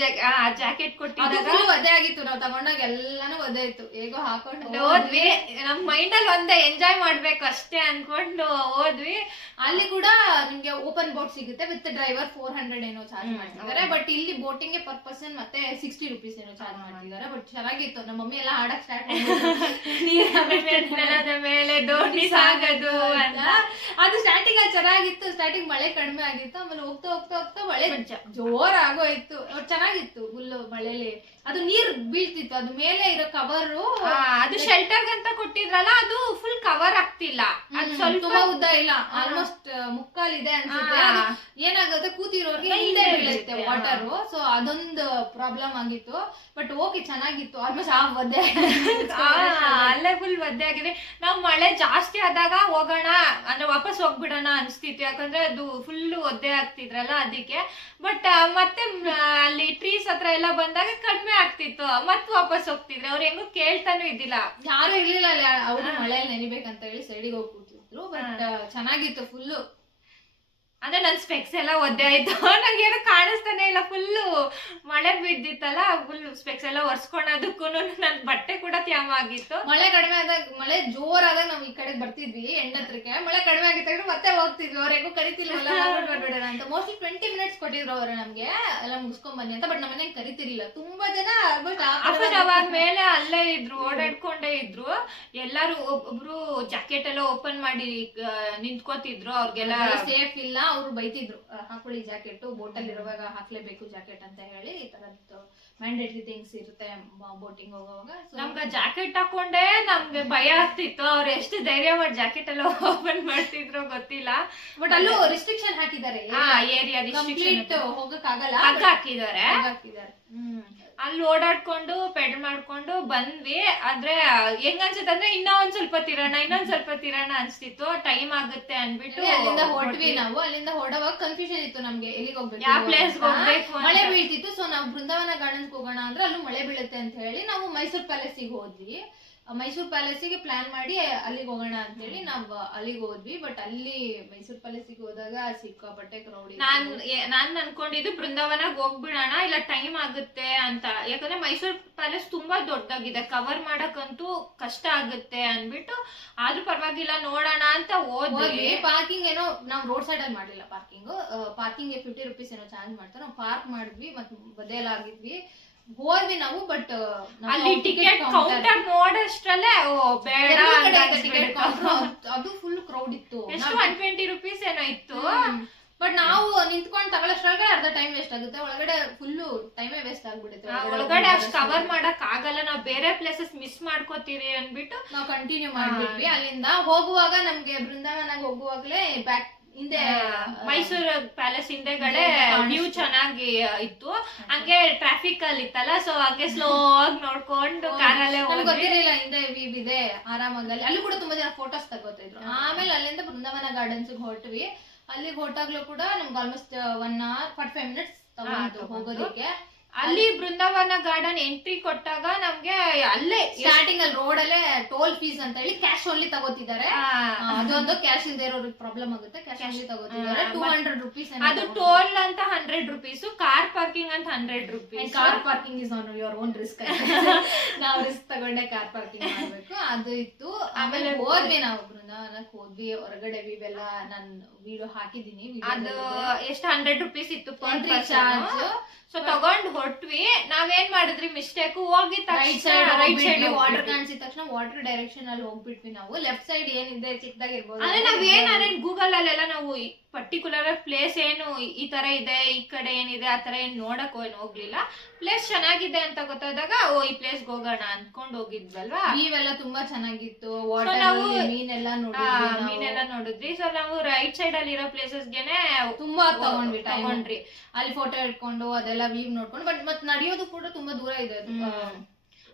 ಜಾಕೆಟ್ ಕೊಟ್ಟಿದ್ದಾರೆ. ಒದ್ದೆ ಆಗಿತ್ತು, ನಾವು ತಗೊಂಡಾಗ ಎಲ್ಲಾನು ಒದ್ದೆ ಇತ್ತು. ಹೇಗೋ ಹಾಕೊಂಡು ಹೋದ್ವಿ. ನಮ್ ಮೈಂಡ್ ಅಲ್ಲಿ ಒಂದೇ ಎಂಜಾಯ್ ಮಾಡ್ಬೇಕು ಅಷ್ಟೇ ಅನ್ಕೊಂಡು ಹೋದ್ವಿ. ಅಲ್ಲಿ ಕೂಡ ನಿಮ್ಗೆ ಓಪನ್ ಬೋಟ್ ಸಿಗುತ್ತೆ ವಿತ್ ಡ್ರೈವರ್ 400 ಏನೋ ಚಾರ್ಜ್ ಮಾಡ್ತಿದ್ದಾರೆ. ಬಟ್ ಇಲ್ಲಿ ಬೋಟಿಂಗ್ ಗೆ ಪರ್ ಪರ್ಸನ್ ಮತ್ತೆ 60 rupees ಏನೋ ಚಾರ್ಜ್ ಮಾಡ್ತಿದ್ದಾರೆ. ಬಟ್ ಚೆನ್ನಾಗಿತ್ತು. ನಮ್ಮ ಮಮ್ಮಿ ಎಲ್ಲ ಹಾಡಕ್ ಸ್ಟಾರ್ಟ್ ನೆಲದ ಮೇಲೆ ದೋಣಿ ಸಾಗದು ಅಂತ. ಅದು ಸ್ಟಾರ್ಟಿಂಗ್ ಅಲ್ಲಿ ಚೆನ್ನಾಗಿತ್ತು. ಸ್ಟಾರ್ಟಿಂಗ್ ಮಳೆ ಕಡಿಮೆ ಆಗಿತ್ತು, ಆಮೇಲೆ ಹೋಗ್ತಾ ಹೋಗ್ತಾ ಹೋಗ್ತಾ ಮಳೆ ಜೋರಾಗೋಯ್ತು. ಚೆನ್ನಾಗಿತ್ತು ಫುಲ್ ಮಳೆಲಿ. ಅದು ನೀರ್ ಬೀಳ್ತಿತ್ತು, ಅದು ಮೇಲೆ ಇರೋ ಕವರ್, ಅದು ಶೆಲ್ಟರ್ ಅಂತ ಕೊಟ್ಟಿದ್ರಲ್ಲ, ಅದು ಫುಲ್ ಕವರ್ ಆಗ್ತಿಲ್ಲ. ಅದು ಸ್ವಲ್ಪ ತುಂಬಾ ಉದ್ದ ಇಲ್ಲ, ಆಲ್ಮೋಸ್ಟ್ ಮುಕ್ಕಾಲ್ ಇದೆ ಅನ್ಸುತ್ತೆ. ಏನಾಗುತ್ತೆ, ಕೂತಿರೋರ್ಗೆ ಹಿಂದೆ ಬೀಳುತ್ತೆ ವಾಟರ್. ಸೊ ಅದೊಂದು ಪ್ರಾಬ್ಲಮ್ ಆಗಿತ್ತು. ಬಟ್ ಓಕೆ, ಚೆನ್ನಾಗಿತ್ತು. ಆಲ್ಮೋಸ್ಟ್ ಒದ್ದೆ ಅಲ್ಲೇ ಫುಲ್ ಒದ್ದೆ ಆಗಿದೆ. ನಾವು ಮಳೆ ಜಾಸ್ತಿ ಆದಾಗ ಹೋಗೋಣ ಅಂದ್ರೆ ವಾಪಸ್ ಹೋಗ್ಬಿಡೋಣ ಅನ್ಸ್ತಿತ್ತು, ಯಾಕಂದ್ರೆ ಅದು ಫುಲ್ ಒದ್ದೆ ಆಗ್ತಿದ್ರಲ್ಲ ಅದಕ್ಕೆ. ಬಟ್ ಮತ್ತೆ ಅಲ್ಲಿ ಟ್ರೀಸ್ ಹತ್ರ ಎಲ್ಲ ಬಂದಾಗ ಕಡಿಮೆ ಆಗ್ತಿತ್ತು, ಮತ್ತೆ ವಾಪಸ್ ಹೋಗ್ತಿದ್ರು. ಅವ್ರು ಹೆಂಗೂ ಕೇಳ್ತಾನು ಇದ್ದಿಲ್ಲ, ಯಾರು ಇರ್ಲಿಲ್ಲ ಅಲ್ಲಿ. ಅವ್ರು ಮಳೆಯಲ್ಲಿ ನೆನಿಬೇಕಂತ ಹೇಳಿ ಸೈಡಿಗೆ ಹೋಗಿ ಕೂತಿದ್ರು. ಬಟ್ ಚೆನ್ನಾಗಿತ್ತು ಫುಲ್ಲು. ಅಂದ್ರೆ ನನ್ ಸ್ಪೆಕ್ಸ್ ಎಲ್ಲ ಒದ್ದೆ ಆಯ್ತು. ನಂಗೆ ಏನೋ ಕಾಣಿಸ್ತಾನೆ ಇಲ್ಲ, ಫುಲ್ಲು ಮಳೆ ಬಿದ್ದಿತ್ತಲ್ಲ, ಫುಲ್ ಸ್ಪೆಕ್ಸ್ ಎಲ್ಲ ಒರ್ಸ್ಕೊಳೋದಕ್ಕೂ ನನ್ ಬಟ್ಟೆ ಕೂಡ ತ್ಯಾಮ ಆಗಿತ್ತು. ಮಳೆ ಕಡಿಮೆ ಆದಾಗ, ಮಳೆ ಜೋರಾದಾಗ ನಾವ್ ಈ ಕಡೆ ಬರ್ತಿದ್ವಿ ಎಂಡತ್ರಕ್ಕೆ. ಮಳೆ ಕಡಿಮೆ ಆಗಿದ್ದಾಗ ಮತ್ತೆ ಹೋಗ್ತಿದ್ವಿ. ಅವ್ರೆಗೂ ಕರಿತಿಲ್ವಲ್ಲ ಬರ್ಬೇಡ ಅಂತ. ಮೋಸ್ಟ್ಲಿ 20 minutes ಕೊಟ್ಟಿದ್ರು ಅವ್ರು ನಮ್ಗೆ ಎಲ್ಲ ಮುಗಿಸ್ಕೊಂಡ್ ಬನ್ನಿ ಅಂತ. ಬಟ್ ನಮ್ಮನೆ ಕರಿತಿರ್ಲಿಲ್ಲ. ತುಂಬಾ ಜನ ಅವಾಗ ಮೇಲೆ ಅಲ್ಲೇ ಇದ್ರು, ಓಡಾಡ್ಕೊಂಡೇ ಇದ್ರು. ಎಲ್ಲಾರು ಒಬ್ರು ಜಾಕೆಟ್ ಎಲ್ಲ ಓಪನ್ ಮಾಡಿ ನಿಂತ್ಕೋತಿದ್ರು. ಅವ್ರಿಗೆಲ್ಲ ಸೇಫ್ ಇಲ್ಲ, ಅವ್ರು ಬೈತಿದ್ರು, ಹಾಕೊಳ್ಳಿ ಜಾಕೆಟ್, ಬೋಟಲ್ಲಿ ಇರುವಾಗ ಹಾಕ್ಲೇಬೇಕು ಜಾಕೆಟ್ ಅಂತ ಹೇಳಿ. ಈ ತರದ್ದು ಮ್ಯಾಂಡೇಟರಿ ಥಿಂಗ್ಸ್ ಇರುತ್ತೆ ಬೋಟಿಂಗ್ ಹೋಗುವಾಗ. ನಮ್ಗೆ ಜಾಕೆಟ್ ಹಾಕೊಂಡೆ ನಮ್ಗೆ ಭಯ ಆಗ್ತಿತ್ತು. ಅವ್ರು ಎಷ್ಟು ಧೈರ್ಯ ಮಾಡಿ ಜಾಕೆಟ್ ಎಲ್ಲ ಓಪನ್ ಮಾಡ್ತಿದ್ರು ಗೊತ್ತಿಲ್ಲ. ಬಟ್ ಅಲ್ಲೂ ರಿಸ್ಟ್ರಿಕ್ಷನ್ ಹಾಕಿದ್ದಾರೆ, ಏರಿಯಾ ಕಂಪ್ಲೀಟ್ ಹೋಗಕ್ ಆಗಲ್ಲ, ಹಗ್ಗ ಹಾಕಿದ್ದಾರೆ. ಅಲ್ಲಿ ಓಡಾಡ್ಕೊಂಡು ಪೆಡಲ್ ಮಾಡ್ಕೊಂಡು ಬಂದ್ವಿ. ಆದ್ರೆ ಹೆಂಗ್ ಅನ್ಸುತ್ತೆ ಅಂದ್ರೆ ಇನ್ನೊಂದ್ ಸ್ವಲ್ಪ ತಿರೋಣ ಅನ್ಸ್ತಿತ್ತು. ಟೈಮ್ ಆಗುತ್ತೆ ಅನ್ಬಿಟ್ಟು ಅಲ್ಲಿಂದ ಹೊರಟ್ವಿ ನಾವು. ಅಲ್ಲಿಂದ ಹೊರಡುವಾಗ ಕನ್ಫ್ಯೂಷನ್ ಇತ್ತು ನಮ್ಗೆ, ಎಲ್ಲಿಗೆ ಹೋಗ್ಬೇಕು, ಯಾವ ಪ್ಲೇಸ್ ಹೋಗ್ಬೇಕು. ಮಳೆ ಬೀಳ್ತಿತ್ತು. ಸೊ ನಾವು ಬೃಂದಾವನ ಗಾರ್ಡನ್ಸ್ ಹೋಗೋಣ ಅಂದ್ರೆ ಅಲ್ಲೂ ಮಳೆ ಬೀಳುತ್ತೆ ಅಂತ ಹೇಳಿ ನಾವು ಮೈಸೂರು ಪ್ಯಾಲೇಸಿಗೆ ಹೋದ್ವಿ. ಮೈಸೂರು ಪ್ಯಾಲೇಸಿಗೆ ಪ್ಲಾನ್ ಮಾಡಿ ಅಲ್ಲಿಗೆ ಹೋಗೋಣ ಅಂತ ಹೇಳಿ ನಾವು ಅಲ್ಲಿಗೆ ಹೋದ್ವಿ. ಬಟ್ ಅಲ್ಲಿ ಮೈಸೂರು ಪ್ಯಾಲೇಸಿಗೆ ಹೋದಾಗ ಸಿಕ್ಕಾಪಟ್ಟೆ ಕ್ರೌಡ್. ನಾನ್ ಅನ್ಕೊಂಡಿದ್ದು ಬೃಂದಾವನಗ್ ಹೋಗ್ಬಿಡೋಣ, ಇಲ್ಲ ಟೈಮ್ ಆಗುತ್ತೆ ಅಂತ. ಯಾಕಂದ್ರೆ ಮೈಸೂರು ಪ್ಯಾಲೇಸ್ ತುಂಬಾ ದೊಡ್ಡದಾಗಿದೆ, ಕವರ್ ಮಾಡಕ್ಕಂತೂ ಕಷ್ಟ ಆಗುತ್ತೆ ಅನ್ಬಿಟ್ಟು. ಆದ್ರೂ ಪರವಾಗಿಲ್ಲ ನೋಡೋಣ ಅಂತ ಹೋದ್ವಿ. ಪಾರ್ಕಿಂಗ್ ಏನೋ ನಾವು ರೋಡ್ ಸೈಡ್ ಅಲ್ಲಿ ಮಾಡ್ಲಿಲ್ಲ. ಪಾರ್ಕಿಂಗ್ 50 rupees ಏನೋ ಚಾರ್ಜ್ ಮಾಡ್ತಾರೆ. ನಾವು ಪಾರ್ಕ್ ಮಾಡಿದ್ವಿ, ಮತ್ತೆ ಬದಲಾಗಿದ್ವಿ, ಹೋದ್ವಿ ನಾವು. ಬಟ್ ಅಲ್ಲಿ ಟಿಕೆಟ್ ಕೌಂಟರ್ ನೋಡೋಷ್ಟ್ರಲ್ಲೇ ಬೇಡ, ಟಿಕೆಟ್ ಕೌಂಟರ್ ಅದು ಫುಲ್ ಕ್ರೌಡ್ ಇತ್ತು. ಎಷ್ಟು 120 rupees ಏನೋ ಇತ್ತು. ಬಟ್ ನಾವು ನಿಂತ್ಕೊಂಡು ತಗೊಳ್ಳೋಷ್ಟ್ರೊಳಗಡೆ ಅರ್ಧ ಟೈಮ್ ವೇಸ್ಟ್ ಆಗುತ್ತೆ. ಒಳಗಡೆ ಫುಲ್ ಟೈಮೇ ವೇಸ್ಟ್ ಆಗ್ಬಿಡುತ್ತೆ. ಒಳಗಡೆ ಅಷ್ಟು ಕವರ್ ಮಾಡಕ್ ಆಗಲ್ಲ, ನಾವು ಬೇರೆ ಪ್ಲೇಸಸ್ ಮಿಸ್ ಮಾಡ್ಕೋತೀವಿ ಅನ್ಬಿಟ್ಟು ನಾವು ಕಂಟಿನ್ಯೂ ಮಾಡ್ಬಿಟ್ವಿ. ಅಲ್ಲಿಂದ ಹೋಗುವಾಗ ನಮ್ಗೆ ಬೃಂದಾವನಗೆ ಹೋಗುವಾಗ್ಲೇ ಬ್ಯಾಕ್ ಹಿಂದೆ ಮೈಸೂರು ಪ್ಯಾಲೇಸ್ ಹಿಂದೆಗಡೆ ವ್ಯೂ ಚೆನ್ನಾಗಿ ಇತ್ತು. ಹಂಗೆ ಟ್ರಾಫಿಕ್ ಅಲ್ಲಿ ಇತ್ತಲ್ಲ, ಸೊ ಹಾಗೆ ಸ್ಲೋ ಆಗಿ ನೋಡ್ಕೊಂಡು ಕಾರಲ್ಲೇ ಗೊತ್ತಿರಲಿಲ್ಲ ಹಿಂದೆ ವ್ಯೂ ಇದೆ ಆರಾಮಾಗಿ. ಅಲ್ಲಿ ಕೂಡ ತುಂಬಾ ಜನ ಫೋಟೋಸ್ ತಗೋತಿದ್ರು. ಆಮೇಲೆ ಅಲ್ಲಿಂದ ಬೃಂದಾವನ ಗಾರ್ಡನ್ಸ್ ಹೊರಟ್ವಿ. ಅಲ್ಲಿಗೆ ಹೊರಟಾಗ್ಲೂ ಕೂಡ ನಮ್ಗೆ ಆಲ್ಮೋಸ್ಟ್ 1 hour 45 minutes ತಗೊಂಡು ಹೋಗೋದಕ್ಕೆ. ಅಲ್ಲಿ ಬೃಂದಾವನ ಗಾರ್ಡನ್ ಎಂಟ್ರಿ ಕೊಟ್ಟಾಗ ನಮ್ಗೆ ಅಲ್ಲೇ ಸ್ಟಾರ್ಟಿಂಗ್ ಅಲ್ಲಿ ರೋಡ್ ಅಲ್ಲೇ ಟೋಲ್ ಫೀಸ್ ಅಂತ ಹೇಳಿ ಕ್ಯಾಶ್ ಓನ್ಲಿ ತಗೋತಿದ್ದಾರೆ. ಅದೊಂದು ಕ್ಯಾಶ್ ಇಲ್ದೇ ಇರೋರಿಗೆ ಪ್ರಾಬ್ಲಮ್ ಆಗುತ್ತೆ. ಕ್ಯಾಶ್ ಓನ್ಲಿ ತಗೋತಿದ್ದಾರೆ. 200 rupees. ಅದು ಟೋಲ್ ಅಂತ 100 rupees, ಕಾರ್ ಪಾರ್ಕಿಂಗ್ ಅಂತ 100 rupees. Car parking is on your own risk. ನಾವು ರಿಸ್ಕ್ ತಗೊಂಡೆ ಕಾರ್ ಪಾರ್ಕಿಂಗ್ ಮಾಡ್ಬೇಕು, ಅದು ಇತ್ತು. ಆಮೇಲೆ ಹೋದ್ವಿ ನಾವು ಬೃಂದಾವನಕ್ಕೆ ಹೋದ್ವಿ. ಹೊರಗಡೆ ವಿವೆಲ್ಲ ನಾನು ವಿಡಿಯೋ ಹಾಕಿದೀನಿ. ಅದು ಎಷ್ಟು 100 rupees ಇತ್ತು ಪರ್ ಚಾರ್ಜ್. ಸೊ ತಗೊಂಡ್ ಹೊರಟ್ವಿ. ನಾವೇನ್ ಮಾಡಿದ್ರಿ ಮಿಸ್ಟೇಕ್, ಹೋಗಿ right side right side water ಕಾಣಿಸಿದ ತಕ್ಷಣ ವಾಟರ್ ಡೈರೆಕ್ಷನ್ ಅಲ್ಲಿ ಹೋಗ್ಬಿಟ್ವಿ ನಾವು. ಲೆಫ್ಟ್ ಸೈಡ್ ಏನಿದೆ ಚಿಕ್ಕದಾಗಿರ್ಬೋದು, ಅಂದ್ರೆ ನಾವೇನಾದ್ರೆ ಗೂಗಲ್ ಅಲ್ಲೆಲ್ಲ ನಾವು ಪರ್ಟಿಕ್ಯುಲರ್ ಪ್ಲೇಸ್ ಏನು ಈ ತರ ಇದೆ, ಈ ಕಡೆ ಏನಿದೆ ಆ ತರ ಏನ್ ನೋಡಕ್ ಹೋಗ್ಲಿಲ್ಲ. ಪ್ಲೇಸ್ ಚೆನ್ನಾಗಿದೆ ಅಂತ ಗೊತ್ತಾದಾಗ ಈ ಪ್ಲೇಸ್ ಹೋಗೋಣ ಅನ್ಕೊಂಡ್ ಹೋಗಿದ್ವಲ್ವಾ. ಇವೆಲ್ಲ ತುಂಬಾ ಚೆನ್ನಾಗಿತ್ತು. ವಾಟರ್ ಮೀನೆಲ್ಲ ನೋಡಿದ್ವಿ. ಸೊ ನಾವು ರೈಟ್ ಸೈಡ್ ಅಲ್ಲಿ ಇರೋ ಪ್ಲೇಸಸ್ಗೆನೆ ತುಂಬಾ ತಗೊಂಡ್ರಿ. ಅಲ್ಲಿ ಫೋಟೋ ಇಟ್ಕೊಂಡು ಅದೆಲ್ಲ ವ್ಯೂ ನೋಡ್ಕೊಂಡು. ಬಟ್ ಮತ್ ನಡೆಯೋದು ಕೂಡ ತುಂಬಾ ದೂರ ಇದೆ.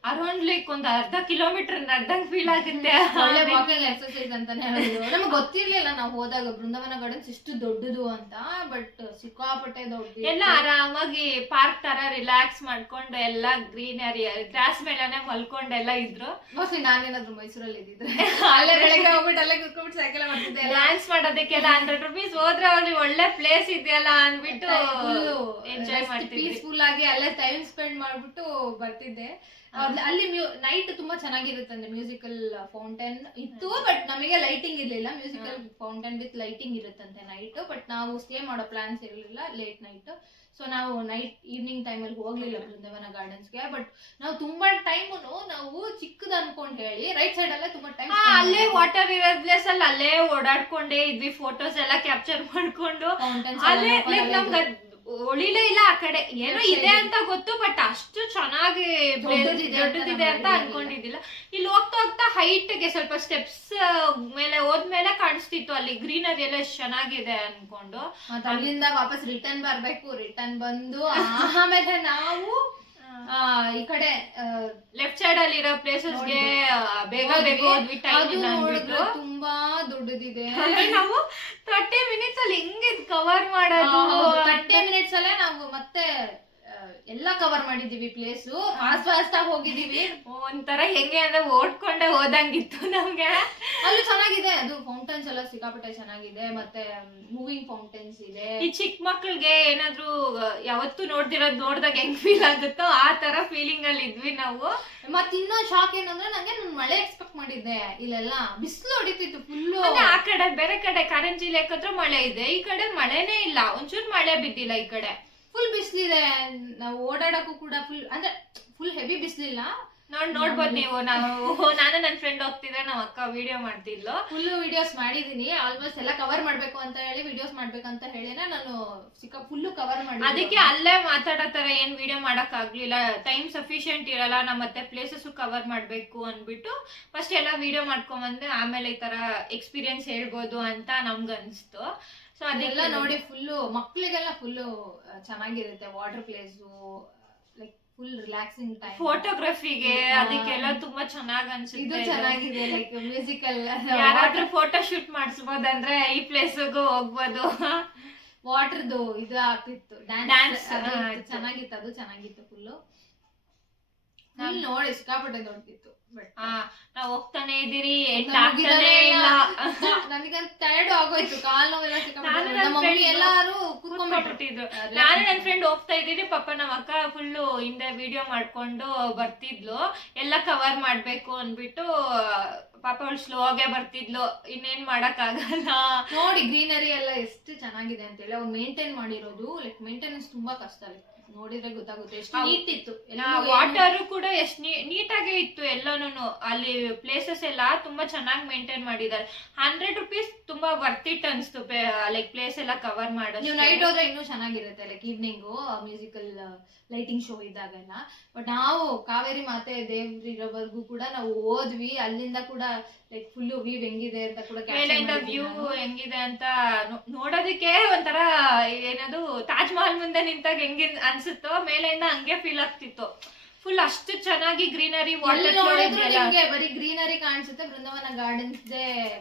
ಅರೌಂಡ್ ಲೈಕ್ ಒಂದ್ ಅರ್ಧ ಕಿಲೋಮೀಟರ್ ನಡ್ದಂಗ್ ಫೀಲ್ ಆಗುತ್ತೆ. ಒಳ್ಳೆ ವಾಕಿಂಗ್ ಎಕ್ಸರ್ಸೈಸ್ ಅಂತಾನೆ ಹೇಳಿದ್ರು. ನಮ್ಗೆ ಗೊತ್ತಿರ್ಲಿಲ್ಲ ನಾವು ಹೋದಾಗ ಬೃಂದಾವನ ಗಾರ್ಡನ್ಸ್ ಇಷ್ಟು ದೊಡ್ಡದು ಅಂತ. ಬಟ್ ಸಿಕ್ಕಾಪಟ್ಟೆ ದೊಡ್ಡ, ಎಲ್ಲ ಆರಾಮಾಗಿ ಪಾರ್ಕ್ ತರ ರಿಲ್ಯಾಕ್ಸ್ ಮಾಡ್ಕೊಂಡು ಎಲ್ಲ ಗ್ರೀನರಿ ಗ್ರಾಸ್ ಮೇಲೆನೆ ಮಲ್ಕೊಂಡೆಲ್ಲ ಇದ್ರು. ಮೋಸ್ಟ್ಲಿ ನಾನೇನಾದ್ರು ಮೈಸೂರಲ್ಲಿ ಇದ್ದಿದ್ರೆ ಅಲ್ಲೇ ಬೆಳಗ್ಗೆ ಹೋಗ್ಬಿಟ್ಟು ಅಲ್ಲೇ ಕುತ್ಕೊಂಡ್ಬಿಟ್ಟು ಸೈಕಲ್ ಮಾಡ್ತಿದ್ದೆ. ಡ್ಯಾನ್ಸ್ ಮಾಡೋದಕ್ಕೆಲ್ಲ 100 ರೂಪೀಸ್ ಹೋದ್ರೆ ಅಲ್ಲಿ ಒಳ್ಳೆ ಪ್ಲೇಸ್ ಇದೆಯಲ್ಲ ಅನ್ಬಿಟ್ಟು ಎಂಜಾಯ್ ಮಾಡ್ತಿದ್ವಿ. ಪೀಸ್ಫುಲ್ ಆಗಿ ಅಲ್ಲೇ ಟೈಮ್ ಸ್ಪೆಂಡ್ ಮಾಡ್ಬಿಟ್ಟು ಬರ್ತಿದ್ದೆ. ಅಲ್ಲಿ ನೈಟ್ ತುಂಬಾ ಚೆನ್ನಾಗಿರುತ್ತೆ. ಅಂದ್ರೆ ಮ್ಯೂಸಿಕಲ್ ಫೌಂಟೇನ್ ಇತ್ತು, ಬಟ್ ನಮಗೆ ಲೈಟಿಂಗ್ ಇರ್ಲಿಲ್ಲ. ಮ್ಯೂಸಿಕಲ್ ಫೌಂಟೇನ್ ವಿತ್ ಲೈಟಿಂಗ್ ಇರುತ್ತಂತೆ ನೈಟ್. ಬಟ್ ನಾವು ಸ್ಟೇ ಮಾಡೋ ಪ್ಲಾನ್ಸ್ ಇರಲಿಲ್ಲ, ಲೇಟ್ ನೈಟ್. ಸೊ ನಾವು ನೈಟ್ ಈವ್ನಿಂಗ್ ಟೈಮಲ್ಲಿ ಹೋಗ್ಲಿಲ್ಲ ಬೃಂದಾವನ ಗಾರ್ಡನ್ಸ್ಗೆ. ಬಟ್ ನಾವು ತುಂಬಾ ಟೈಮು ನಾವು ಚಿಕ್ಕದ್ ಅನ್ಕೊಂಡ್ ಹೇಳಿ ರೈಟ್ ಸೈಡ್ ಅಲ್ಲೇ ತುಂಬಾ ಟೈಮ್ ಅಲ್ಲೇ ವಾಟರ್ ಇರೋ ಪ್ಲೇಸ್ ಅಲ್ಲಿ ಅಲ್ಲೇ ಓಡಾಡ್ಕೊಂಡೇ ಇದ್ವಿ. ಫೋಟೋಸ್ ಎಲ್ಲ ಕ್ಯಾಪ್ಚರ್ ಮಾಡ್ಕೊಂಡು ಅಲ್ಲೇ ನಮ್ಗೆ ಒಳಿಲೇ ಇಲ್ಲ ಆ ಕಡೆ ಏನೋ ಇದೆ ಅಂತ ಗೊತ್ತು, ಬಟ್ ಅಷ್ಟು ಚೆನ್ನಾಗಿ ದೊಡ್ಡದಿದೆ ಅಂತ ಅನ್ಕೊಂಡಿದ್ದಿಲ್ಲ. ಇಲ್ಲಿ ಹೋಗ್ತಾ ಹೋಗ್ತಾ ಹೈಟ್ಗೆ ಸ್ವಲ್ಪ ಸ್ಟೆಪ್ಸ್ ಮೇಲೆ ಹೋದ್ಮೇಲೆ ಕಾಣಿಸ್ತಿತ್ತು ಅಲ್ಲಿ ಗ್ರೀನರಿ ಎಲ್ಲ ಎಷ್ಟು ಚೆನ್ನಾಗಿದೆ ಅನ್ಕೊಂಡು. ಅಲ್ಲಿಂದ ವಾಪಸ್ ರಿಟರ್ನ್ ಬರ್ಬೇಕು. ರಿಟರ್ನ್ ಬಂದು ಆಮೇಲೆ ನಾವು ಈ ಕಡೆ ಲೆಫ್ಟ್ ಸೈಡ್ ಅಲ್ಲಿ ಇರೋ ಪ್ಲೇಸಸ್ಗೆ ಬೇಗ ಬೇಗ ಹೋದ್ವಿ. ತುಂಬಾ ದೊಡ್ಡದಿದೆ. ನಾವು 30 ಮಿನಿಟ್ಸ್ ಅಲ್ಲಿ ಹೆಂಗೆ ಕವರ್ ಮಾಡೋದು? 30 ಮಿನಿಟ್ಸ್ ಅಲ್ಲೇ ನಾವು ಮತ್ತೆ ಎಲ್ಲ ಕವರ್ ಮಾಡಿದೀವಿ. ಪ್ಲೇಸ್ ಫಾಸ್ಟ್ ಫಾಸ್ಟ್ ಆಗಿ ಹೋಗಿದೀವಿ. ಒಂಥರ ಹೆಂಗೆ ಅಂದ್ರೆ ಓಡ್ಕೊಂಡೆ ಹೋದಂಗಿತ್ತು ನಮ್ಗೆ. ಅಲ್ಲಿ ಚೆನ್ನಾಗಿದೆ, ಅದು ಫೌಂಟೈನ್ಸ್ ಎಲ್ಲ ಸಿಕ್ಕಾಪಟ್ಟೆ ಚೆನ್ನಾಗಿದೆ. ಮತ್ತೆ ಮೂವಿಂಗ್ ಫೌಂಟೈನ್ಸ್ ಇದೆ. ಈ ಚಿಕ್ಕ ಮಕ್ಳಿಗೆ ಏನಾದ್ರು ಯಾವತ್ತು ನೋಡ್ದಿರೋದ್ ನೋಡ್ದಾಗ ಹೆಂಗ್ ಫೀಲ್ ಆಗುತ್ತೋ ಆ ತರ ಫೀಲಿಂಗ್ ಅಲ್ಲಿ ಇದ್ವಿ ನಾವು. ಮತ್ ಇನ್ನೊಂದ್ ಶಾಕ್ ಏನಂದ್ರೆ ನಾನು ಮಳೆ ಎಕ್ಸ್ಪೆಕ್ಟ್ ಮಾಡಿದ್ದೆ. ಇಲ್ಲೆಲ್ಲ ಬಿಸಿಲು ಹೊಡಿತಿತ್ತು ಫುಲ್ಲು. ಆ ಕಡೆ ಬೇರೆ ಕಡೆ ಕಾರಂಜಿ ಲೇಕ್ ಹತ್ರ ಮಳೆ ಇದೆ, ಈ ಕಡೆ ಮಳೆನೇ ಇಲ್ಲ, ಒಂಚೂರು ಮಳೆ ಬಿದ್ದಿಲ್ಲ. ಈ ಕಡೆ ಫುಲ್ ಬಿಸಿಲಿದೆ. ನಾವು ಓಡಾಡಕ್ಕೂ ಕೂಡ ಫುಲ್ ಹೆವಿ ಬಿಸಿಲಿಲ್ಲ. ನೋಡ್ಬೋದು ನೀವು. ನಾನು ನನ್ನ ಫ್ರೆಂಡ್ ಹೋಗ್ತಿದ್ರೆ ನಮ್ಮ ಅಕ್ಕ ವಿಡಿಯೋ ಮಾಡ್ತಿದ್ಲು. ಫುಲ್ ವಿಡಿಯೋಸ್ ಮಾಡಿದೀನಿ. ಆಲ್ಮೋಸ್ಟ್ ಎಲ್ಲ ಕವರ್ ಮಾಡ್ಬೇಕು ಅಂತ ಹೇಳಿ ವಿಡಿಯೋಸ್ ಮಾಡ್ಬೇಕಂತ ಹೇಳಿನೇ ನಾನು ಫುಲ್ ಕವರ್ ಮಾಡಿ. ಅದಕ್ಕೆ ಅಲ್ಲೇ ಮಾತಾಡೋ ತರ ಏನ್ ವಿಡಿಯೋ ಮಾಡಕ್ ಆಗ್ಲಿಲ್ಲ. ಟೈಮ್ ಸಫಿಶಿಯಂಟ್ ಇರಲ್ಲ, ನಮ್ಮ ಮತ್ತೆ ಪ್ಲೇಸಸ್ ಕವರ್ ಮಾಡ್ಬೇಕು ಅನ್ಬಿಟ್ಟು ಫಸ್ಟ್ ಎಲ್ಲ ವಿಡಿಯೋ ಮಾಡ್ಕೊಂಬಂದ್ರೆ ಆಮೇಲೆ ಈ ತರ ಎಕ್ಸ್ಪೀರಿಯನ್ಸ್ ಹೇಳ್ಬೋದು ಅಂತ ನಮ್ಗೆ ಅನ್ಸ್ತು. ಸೊ ಅದೆಲ್ಲ ನೋಡಿ ಫುಲ್ಲು ಮಕ್ಳಿಗೆಲ್ಲ ಫುಲ್ಲು ಚೆನ್ನಾಗಿರುತ್ತೆ. Water place like full relaxing time. ಫೋಟೋಗ್ರಫಿಗೆ ಅದಕ್ಕೆಲ್ಲ ತುಂಬಾ ಚೆನ್ನಾಗ್ ಅನ್ಸುತ್ತೆ. ಇದು ಚೆನ್ನಾಗಿದೆ. ಲೈಕ್ ಮ್ಯೂಸಿಕಲ್ ಯಾರಾದ್ರೂ ಫೋಟೋ ಶೂಟ್ ಮಾಡಿಸ್ಬೋದಂದ್ರೆ ಈ ಪ್ಲೇಸ್ಗೂ ಹೋಗ್ಬೋದು. ವಾಟರ್ದು ಇದು ಆಗ್ತಿತ್ತು, ಡ್ಯಾನ್ಸ್ ಚೆನ್ನಾಗಿತ್ತು. ಅದು ಚೆನ್ನಾಗಿತ್ತು ಫುಲ್ಲು. ನೋಡಿ ಸಿಕ್ಕಾಪಟ್ಟೆ ದೊಡ್ಡದಿತ್ತು. ನಾವ್ ಹೋಗ್ತಾನೆ ಇದೀರಿ, ನನಗಂತ ಟೈರ್ಡ್ ಆಗೋಯ್ತು. ಕಾಲ್ ನೋವೆಲ್ಲ ಸಿಕ್ಕಾಪಟ್ಟೆ. ಎಲ್ಲಾರು ಕೂತ್ಕೊಂಡ್ಬಿಟ್ಟಿದ್ರು. ನಾನು ನನ್ ಫ್ರೆಂಡ್ ಹೋಗ್ತಾ ಇದ್ದೀರಿ, ಪಾಪ ನಮ್ಮ ಅಕ್ಕ ಫುಲ್ಲು ಹಿಂದೆ ವಿಡಿಯೋ ಮಾಡ್ಕೊಂಡು ಬರ್ತಿದ್ಲು. ಎಲ್ಲ ಕವರ್ ಮಾಡ್ಬೇಕು ಅನ್ಬಿಟ್ಟು ಪಾಪ ಅವಳು ಸ್ಲೋ ಆಗೇ ಬರ್ತಿದ್ಲು. ಇನ್ನೇನ್ ಮಾಡಕ್ ಆಗಲ್ಲ. ನೋಡಿ ಗ್ರೀನರಿ ಎಲ್ಲ ಎಷ್ಟು ಚೆನ್ನಾಗಿದೆ ಅಂತ ಹೇಳಿ ಅವ್ರು ಮೇಂಟೈನ್ ಮಾಡಿರೋದು. ಲೈಕ್ ಮೇಂಟೆನೆನ್ಸ್ ತುಂಬಾ ಕಷ್ಟ. ನೋಡಿದ್ರೆ ಗೊತ್ತಾಗುತ್ತೆ ಎಷ್ಟು ನೀಟ್ ಇತ್ತು. ವಾಟರ್ ಕೂಡ ಎಷ್ಟು ನೀಟಾಗೆ ಇತ್ತು ಎಲ್ಲಾನು. ಅಲ್ಲಿ ಪ್ಲೇಸಸ್ ಎಲ್ಲ ತುಂಬಾ ಚೆನ್ನಾಗಿ ಮೇಂಟೈನ್ ಮಾಡಿದ್ದಾರೆ. 100 ರೂಪೀಸ್ ತುಂಬಾ ವರ್ತ್ ಇಟ್ ಅನ್ಸ್ತು. ಲೈಕ್ ಪ್ಲೇಸ್ ಎಲ್ಲ ಕವರ್ ಮಾಡೋದು. ನೀವು ನೈಟ್ ಹೋದ್ರೆ ಇನ್ನೂ ಚೆನ್ನಾಗಿರುತ್ತೆ. Like evening musical lighting show ಇದ್ದಾಗೆಲ್ಲ. ಬಟ್ ನಾವು ಕಾವೇರಿ ಮಾತೆ ದೇವ್ರಿರೋವರೆಗೂ ಕೂಡ ನಾವು ಹೋದ್ವಿ. ಅಲ್ಲಿಂದ ಕೂಡ ಲೈಕ್ ಫುಲ್ ವ್ಯೂ ಹೆಂಗಿದೆ ಅಂತ ಕೂಡ ವ್ಯೂ ಹೆಂಗಿದೆ ಅಂತ ನೋಡೋದಕ್ಕೆ ಒಂಥರ ಏನದು ತಾಜ್ ಮಹಲ್ ಮುಂದೆ ನಿಂತಾಗ ಹೆಂಗೆ ಅನ್ಸುತ್ತೋ ಮೇಲೆಯಿಂದ ಹಂಗೆ ಫೀಲ್ ಆಗ್ತಿತ್ತು. ಫುಲ್ ಅಷ್ಟು ಚೆನ್ನಾಗಿ ಗ್ರೀನರಿ. ಬರೀ ಗ್ರೀನರಿ ಕಾಣಿಸುತ್ತೆ. ಬೃಂದಾವನ ಗಾರ್ಡನ್ಸ್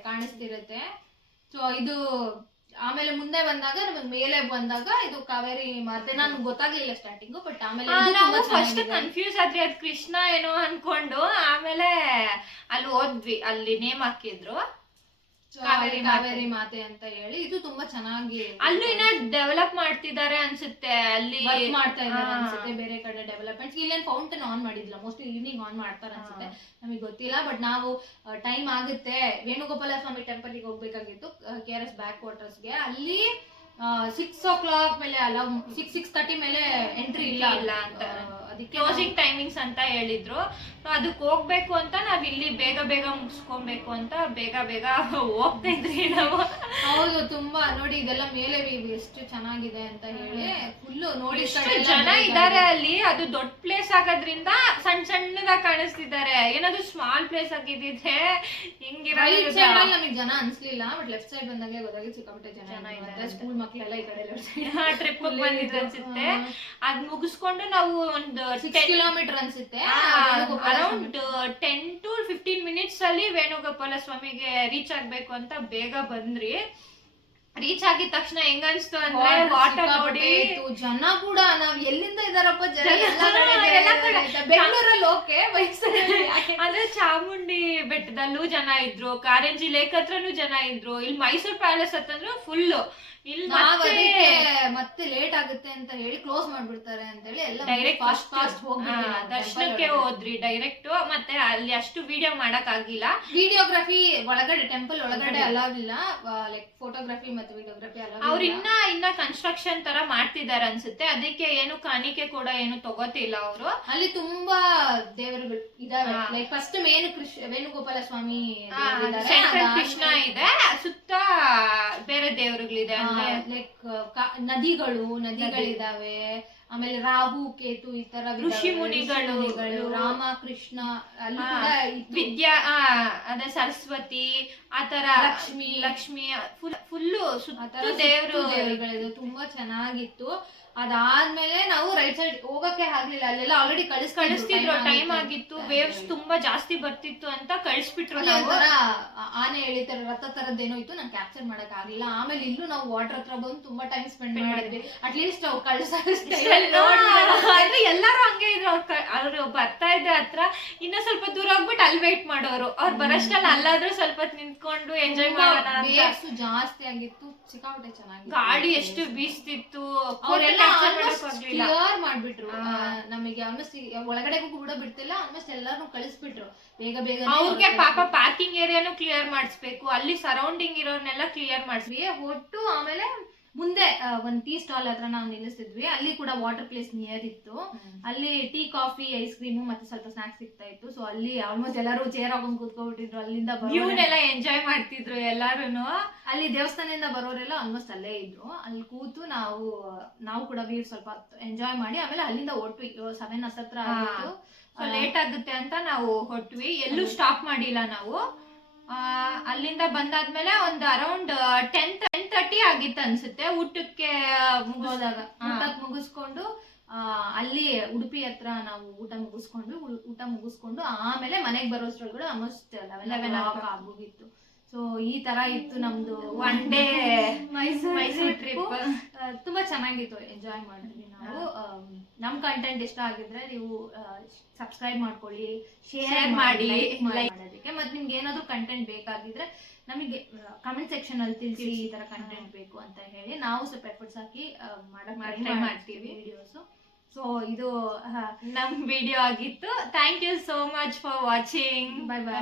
ಕಾಣಿಸ್ತಿರುತ್ತೆ. ಸೊ ಇದು ಆಮೇಲೆ ಮುಂದೆ ಬಂದಾಗ ನಮಗೆ ಮೇಲೆ ಬಂದಾಗ ಇದು ಕಾವೇರಿ ಮಾತೆ ನಾನು ಗೊತ್ತಾಗ್ಲಿಲ್ಲ ಸ್ಟಾರ್ಟಿಂಗು. ಬಟ್ ಆಮೇಲೆ ಫಸ್ಟ್ ಕನ್ಫ್ಯೂಸ್ ಆದ್ರಿ, ಅದು ಕೃಷ್ಣ ಏನೋ ಅನ್ಕೊಂಡು. ಆಮೇಲೆ ಅಲ್ಲಿ ಹೋದ್ವಿ, ಅಲ್ಲಿ ನೇಮ್ ಹಾಕಿದ್ರು ಕಾವೇರಿ ಮಾತೆ ಅಂತ ಹೇಳಿ. ಇದು ತುಂಬಾ ಚೆನ್ನಾಗಿ ಅಲ್ಲೂ ಇನ್ನ ಡೆವಲಪ್ ಮಾಡ್ತಿದ್ದಾರೆ ಅನ್ಸುತ್ತೆ. ಅಲ್ಲಿ ಮಾಡ್ತಾ ಇದ್ದಾರೆ ಅನ್ಸುತ್ತೆ ಬೇರೆ ಕಡೆ ಡೆವಲಪ್ಮೆಂಟ್ಸ್. ಇಲ್ಲೇನ್ ಫೌಂಟೇನ್ ಆನ್ ಮಾಡಿದ್ಲ, ಮೋಸ್ಟ್ಲಿ ಈವ್ನಿಂಗ್ ಆನ್ ಮಾಡ್ತಾರೆ ಅನ್ಸುತ್ತೆ, ನಮಗೆ ಗೊತ್ತಿಲ್ಲ. ಬಟ್ ನಾವು ಟೈಮ್ ಆಗುತ್ತೆ. ವೇಣುಗೋಪಾಲ ಸ್ವಾಮಿ ಟೆಂಪಲ್ಗೆ ಹೋಗ್ಬೇಕಾಗಿತ್ತು, KRS ಬ್ಯಾಕ್ ವಾಟರ್ಸ್ಗೆ. ಅಲ್ಲಿ 6 o'clock ಮೇಲೆ ಅಲ್ಲ 6:30 ಮೇಲೆ ಎಂಟ್ರಿ ಇಲ್ಲ ಅಂತ ಅದಕ್ಕೆ ಕ್ಲೋಸಿಂಗ್ ಟೈಮಿಂಗ್ಸ್ ಅಂತ ಹೇಳಿದ್ರು. ಅದಕ್ಕೆ ಹೋಗ್ಬೇಕು ಅಂತ ನಾವ್ ಇಲ್ಲಿ ಬೇಗ ಬೇಗ ಮುಗಿಸ್ಕೊಬೇಕು ಅಂತ ಬೇಗ ಬೇಗ ಹೋಗ್ತಾ ಇದ್ರಿ ನಾವು. ಹೌದು, ತುಂಬಾ ನೋಡಿ ಇದೆಲ್ಲ ಮೇಲೆ ಎಷ್ಟು ಚೆನ್ನಾಗಿದೆ ಅಂತ ಹೇಳಿ ಫುಲ್ಲು ನೋಡಿ ಜನ ಇದಾರೆ ಅಲ್ಲಿ. ಅದು ದೊಡ್ಡ ಪ್ಲೇಸ್ ಆಗೋದ್ರಿಂದ ಸಣ್ಣ ಸಣ್ಣದಾಗಿ ಕಾಣಿಸ್ತಿದ್ದಾರೆ. ಏನಾದ್ರು ಸ್ಮಾಲ್ ಪ್ಲೇಸ್ ಆಗಿದ್ರೆ ಹಿಂಗಿರೋ ನಮಗೆ ಜನ ಅನ್ಸ್ಲಿಲ್ಲ. ಬಟ್ ಲೆಫ್ಟ್ ಸೈಡ್ ಬಂದಾಗೆ ಗೊತ್ತಾಗಿ ಸಿಕ್ಕಾಪಟ್ಟೆ ಜನ ಇದ್ದಾರೆ. ಸ್ಕೂಲ್ ಮಕ್ಕಳೆಲ್ಲ ಈ ಕಡೆ ಟ್ರಿಪ್ ಬಂದಿದ್ರು ಅನ್ಸುತ್ತೆ. ಅದ್ ಮುಗಿಸ್ಕೊಂಡು ನಾವು ಒಂದು 6 ಕಿಲೋಮೀಟರ್ ಅನ್ಸುತ್ತೆ, ಅರೌಂಡ್ 10 to 15 minutes ಅಲ್ಲಿ ವೇಣುಗೋಪಾಲ ಸ್ವಾಮಿಗೆ ರೀಚ್ ಆಗ್ಬೇಕು ಅಂತ ಬೇಗ ಬಂದ್ರಿ. ರೀಚ್ ಆಗಿದ ತಕ್ಷಣ ಹೆಂಗ ಅನ್ಸ್ತು ಅಂದ್ರೆ ವಾಟರ್ ನೋಡಿ ಜನ ಕೂಡ ನಾವ್ ಎಲ್ಲಿಂದ ಇದಾರಪ್ಪ ಜನ ಬೆಂಗಳೂರಲ್ಲಿ ಓಕೆ ಅಂದ್ರೆ ಚಾಮುಂಡಿ ಬೆಟ್ಟದಲ್ಲೂ ಜನ ಇದ್ರು, ಕಾರಂಜಿ ಲೇಕ್ ಹತ್ರನು ಜನ ಇದ್ರು, ಇಲ್ಲಿ ಮೈಸೂರು ಪ್ಯಾಲೇಸ್ ಹತ್ತಂದ್ರು ಫುಲ್. ಇಲ್ಲಿ ಮತ್ತೆ ಲೇಟ್ ಆಗುತ್ತೆ ಅಂತ ಹೇಳಿ ಕ್ಲೋಸ್ ಮಾಡ್ಬಿಡ್ತಾರೆ ಅಂತ ಹೇಳಿ ಎಲ್ಲ ಡೈರೆಕ್ಟ್ ಫಾಸ್ಟ್ ಹೋಗ್ಬಿಟ್ಟು ದರ್ಶನಕ್ಕೆ ಹೋದ್ರಿ ಡೈರೆಕ್ಟ್. ಮತ್ತೆ ಅಲ್ಲಿ ಅಷ್ಟು ವಿಡಿಯೋ ಮಾಡಕ್ ಆಗಿಲ್ಲ. ವಿಡಿಯೋಗ್ರಫಿ ಒಳಗಡೆ ಟೆಂಪಲ್ ಒಳಗಡೆ ಅಲಾಗಿಲ್ಲ, ಲೈಕ್ ಫೋಟೋಗ್ರಫಿ ಮತ್ತೆ ವಿಡಿಯೋಗ್ರಫಿ ಅವ್ರು ಇನ್ನ ಕನ್ಸ್ಟ್ರಕ್ಷನ್ ತರ ಮಾಡ್ತಿದಾರೆ ಅನ್ಸುತ್ತೆ. ಅದಕ್ಕೆ ಏನು ಕಾಣಿಕೆ ಕೂಡ ಏನು ತಗೋತಿಲ್ಲ ಅವರು. ಅಲ್ಲಿ ತುಂಬಾ ದೇವರುಗಳು ಇದಾವೆ. ಲೈಕ್ ಫಸ್ಟ್ ಮೇನ್ ವೇಣುಗೋಪಾಲ ಸ್ವಾಮಿ ಕೃಷ್ಣ ಇದೆ, ಸುತ್ತ ಬೇರೆ ದೇವರುಗಳಿದೆ. ಲೈಕ್ ನದಿಗಳಿದಾವೆ, ಆಮೇಲೆ ರಾಹು ಕೇತು ಈ ತರ ಋಷಿ ಮುನಿಗಳು, ರಾಮ ಕೃಷ್ಣ, ಅಲ್ಲಿ ವಿದ್ಯಾ ಅದೇ ಸರಸ್ವತಿ ಆತರ ಲಕ್ಷ್ಮಿ ಫುಲ್ಲು ಸುತ್ತ ದೇವರುಗಳಿದೆ. ತುಂಬಾ ಚೆನ್ನಾಗಿತ್ತು. ಅದಾದ್ಮೇಲೆ ನಾವು ರೈಟ್ ಸೈಡ್ ಹೋಗಕ್ಕೆ ಆಗ್ಲಿಲ್ಲ, ಅಲ್ಲೆಲ್ಲ ಆಲ್ರೆಡಿ ಕಳಿಸ್ತಿದ್ರು, ಟೈಮ್ ಆಗಿತ್ತು, ವೇವ್ಸ್ ತುಂಬಾ ಜಾಸ್ತಿ ಬರ್ತಿತ್ತು ಅಂತ ಕಳಿಸ್ಬಿಟ್ರು. ಆನೆ ಎಳಿತಾರೆ ರಥ ತರದ್ದೇನೋ ಇತ್ತು, ನಾನು ಕ್ಯಾಪ್ಚರ್ ಮಾಡಕ್ ಆಗ್ಲಿಲ್ಲ. ಆಮೇಲೆ ಇಲ್ಲೂ ನಾವು ವಾಟರ್ ಹತ್ರ ಬಂದು ತುಂಬಾ ಟೈಮ್ ಸ್ಪೆಂಡ್ ಮಾಡಿದ್ವಿ. ಅಟ್ಲೀಸ್ಟ್ ಅವ್ರು ಎಲ್ಲಾರು ಹಂಗೆ ಇದ್ರು. ಅವ್ರು ಬರ್ತಾ ಇದ್ರೆ ಹತ್ರ ಇನ್ನ ಸ್ವಲ್ಪ ದೂರ ಹೋಗ್ಬಿಟ್ಟು ಅಲ್ಲಿ ವೇಟ್ ಮಾಡೋರು. ಅವ್ರು ಬರಷ್ಟಲ್ಲಿ ಅಲ್ಲಾದ್ರೂ ಸ್ವಲ್ಪ ನಿಂತ್ಕೊಂಡು ಎಂಜಾಯ್ ಮಾಡೋಣ. ಜಾಸ್ತಿ ಆಗಿತ್ತು, ಸಿಕ್ಕಾಪಟ್ಟೆ ಚೆನ್ನಾಗಿ ಗಾಳಿ ಎಷ್ಟು ಬೀಸ್ತಿತ್ತು. ಅವರೆಲ್ಲ ಕ್ಲಿಯರ್ ಮಾಡ್ಬಿಟ್ರು ನಮಗೆ. ಆಲ್ಮೋಸ್ಟ್ ಒಳಗಡೆಗೂ ಕೂಡ ಬಿಡ್ತಿಲ್ಲ, ಆಲ್ಮೋಸ್ಟ್ ಎಲ್ಲಾರು ಕಳಿಸ್ಬಿಟ್ರು ಬೇಗ ಬೇಗ. ಅವ್ರಿಗೆ ಪಾಪ ಪಾರ್ಕಿಂಗ್ ಏರಿಯಾನು ಕ್ಲಿಯರ್ ಮಾಡಿಸ್ಬೇಕು, ಅಲ್ಲಿ ಸರೌಂಡಿಂಗ್ ಇರೋರ್ನೆಲ್ಲ ಕ್ಲಿಯರ್ ಮಾಡಿಸ್ವಿ. ಹೊಟ್ಟು ಆಮೇಲೆ ಮುಂದೆ ಒಂದ್ ಟೀ ಸ್ಟಾಲ್ ಹತ್ರ ನಾವು ನಿಲ್ಲಿಸ್ತಿದ್ವಿ. ಅಲ್ಲಿ ಕೂಡ ವಾಟರ್ ಪ್ಲೇಸ್ ನಿಯರ್ ಇತ್ತು. ಅಲ್ಲಿ ಟೀ, ಕಾಫಿ, ಐಸ್ ಕ್ರೀಮು ಮತ್ತೆ ಸ್ವಲ್ಪ ಸ್ನಾಕ್ಸ್ ಸಿಗ್ತಾ ಇತ್ತು. ಸೊ ಅಲ್ಲಿ ಆಲ್ಮೋಸ್ಟ್ ಎಲ್ಲರೂ ಚೇರ್ ಹಾಕೊಂಡ್ ಕೂತ್ಕೊಂಡ್ಬಿಟ್ಟಿದ್ರು. ಅಲ್ಲಿಂದ ಎಂಜಾಯ್ ಮಾಡ್ತಿದ್ರು ಎಲ್ಲಾರುನು. ಅಲ್ಲಿ ದೇವಸ್ಥಾನದಿಂದ ಬರೋರೆಲ್ಲ ಆಲ್ಮೋಸ್ಟ್ ಅಲ್ಲೇ ಇದ್ರು. ಅಲ್ಲಿ ಕೂತು ನಾವು ಕೂಡ ವ್ಯೂ ಸ್ವಲ್ಪ ಎಂಜಾಯ್ ಮಾಡಿ ಆಮೇಲೆ ಅಲ್ಲಿಂದ ಹೊರಟ್ವಿ. 7 ಹತ್ರ ಆಗಿತ್ತು, ಲೇಟ್ ಆಗುತ್ತೆ ಅಂತ ನಾವು ಹೊರಟ್ವಿ. ಎಲ್ಲೂ ಸ್ಟಾಪ್ ಮಾಡಿಲ್ಲ ನಾವು. ಅಲ್ಲಿಂದ ಬಂದಾದ್ಮೇಲೆ ಒಂದು ಅರೌಂಡ್ 10:30 ಆಗಿತ್ತು ಅನ್ಸುತ್ತೆ. ಊಟಕ್ಕೆ ಮುಗಿಸ್ಕೊಂಡು ಅಲ್ಲಿ ಉಡುಪಿ ಹತ್ರ ನಾವು ಊಟ ಮುಗಿಸ್ಕೊಂಡು ಆಮೇಲೆ ಮನೆಗೆ ಬರೋಷ್ಟ್ರೊಳಗಡೆ ಆಲ್ಮೋಸ್ಟ್ 11 ಆಗೋಗಿತ್ತು. ಸೊ ಈ ತರ ಇತ್ತು ನಮ್ದು ಒನ್ ಡೇ ಮೈಸೂರು ಟ್ರಿಪ್. ತುಂಬಾ ಚೆನ್ನಾಗಿತ್ತು, ಎಂಜಾಯ್ ಮಾಡಿದ್ವಿ ನಾವು. ನಮ್ ಕಂಟೆಂಟ್ ಇಷ್ಟ ಆಗಿದ್ರೆ ನೀವು ಸಬ್ಸ್ಕ್ರೈಬ್ ಮಾಡ್ಕೊಳ್ಳಿ, ಶೇರ್ ಮಾಡಿ, ಲೈಕ್ ಮಾಡೋದಕ್ಕೆ. ಮತ್ತೆ ನಿಮ್ಗೆ ಏನಾದ್ರು ಕಂಟೆಂಟ್ ಬೇಕಾಗಿದ್ರೆ ನಮಗೆ ಕಮೆಂಟ್ ಸೆಕ್ಷನ್ ಅಲ್ಲಿ ತಿಳಿಸಿ ಈ ತರ ಕಂಟೆಂಟ್ ಬೇಕು ಅಂತ ಹೇಳಿ. ನಾವು ಸ್ವಲ್ಪ ಎಫರ್ಟ್ಸ್ ಹಾಕಿ ಟ್ರೈ ಮಾಡ್ತೀವಿ ವಿಡಿಯೋಸ್. ಸೊ ಇದು ನಮ್ ವಿಡಿಯೋ ಆಗಿತ್ತು. Thank you so much for watching. Bye by.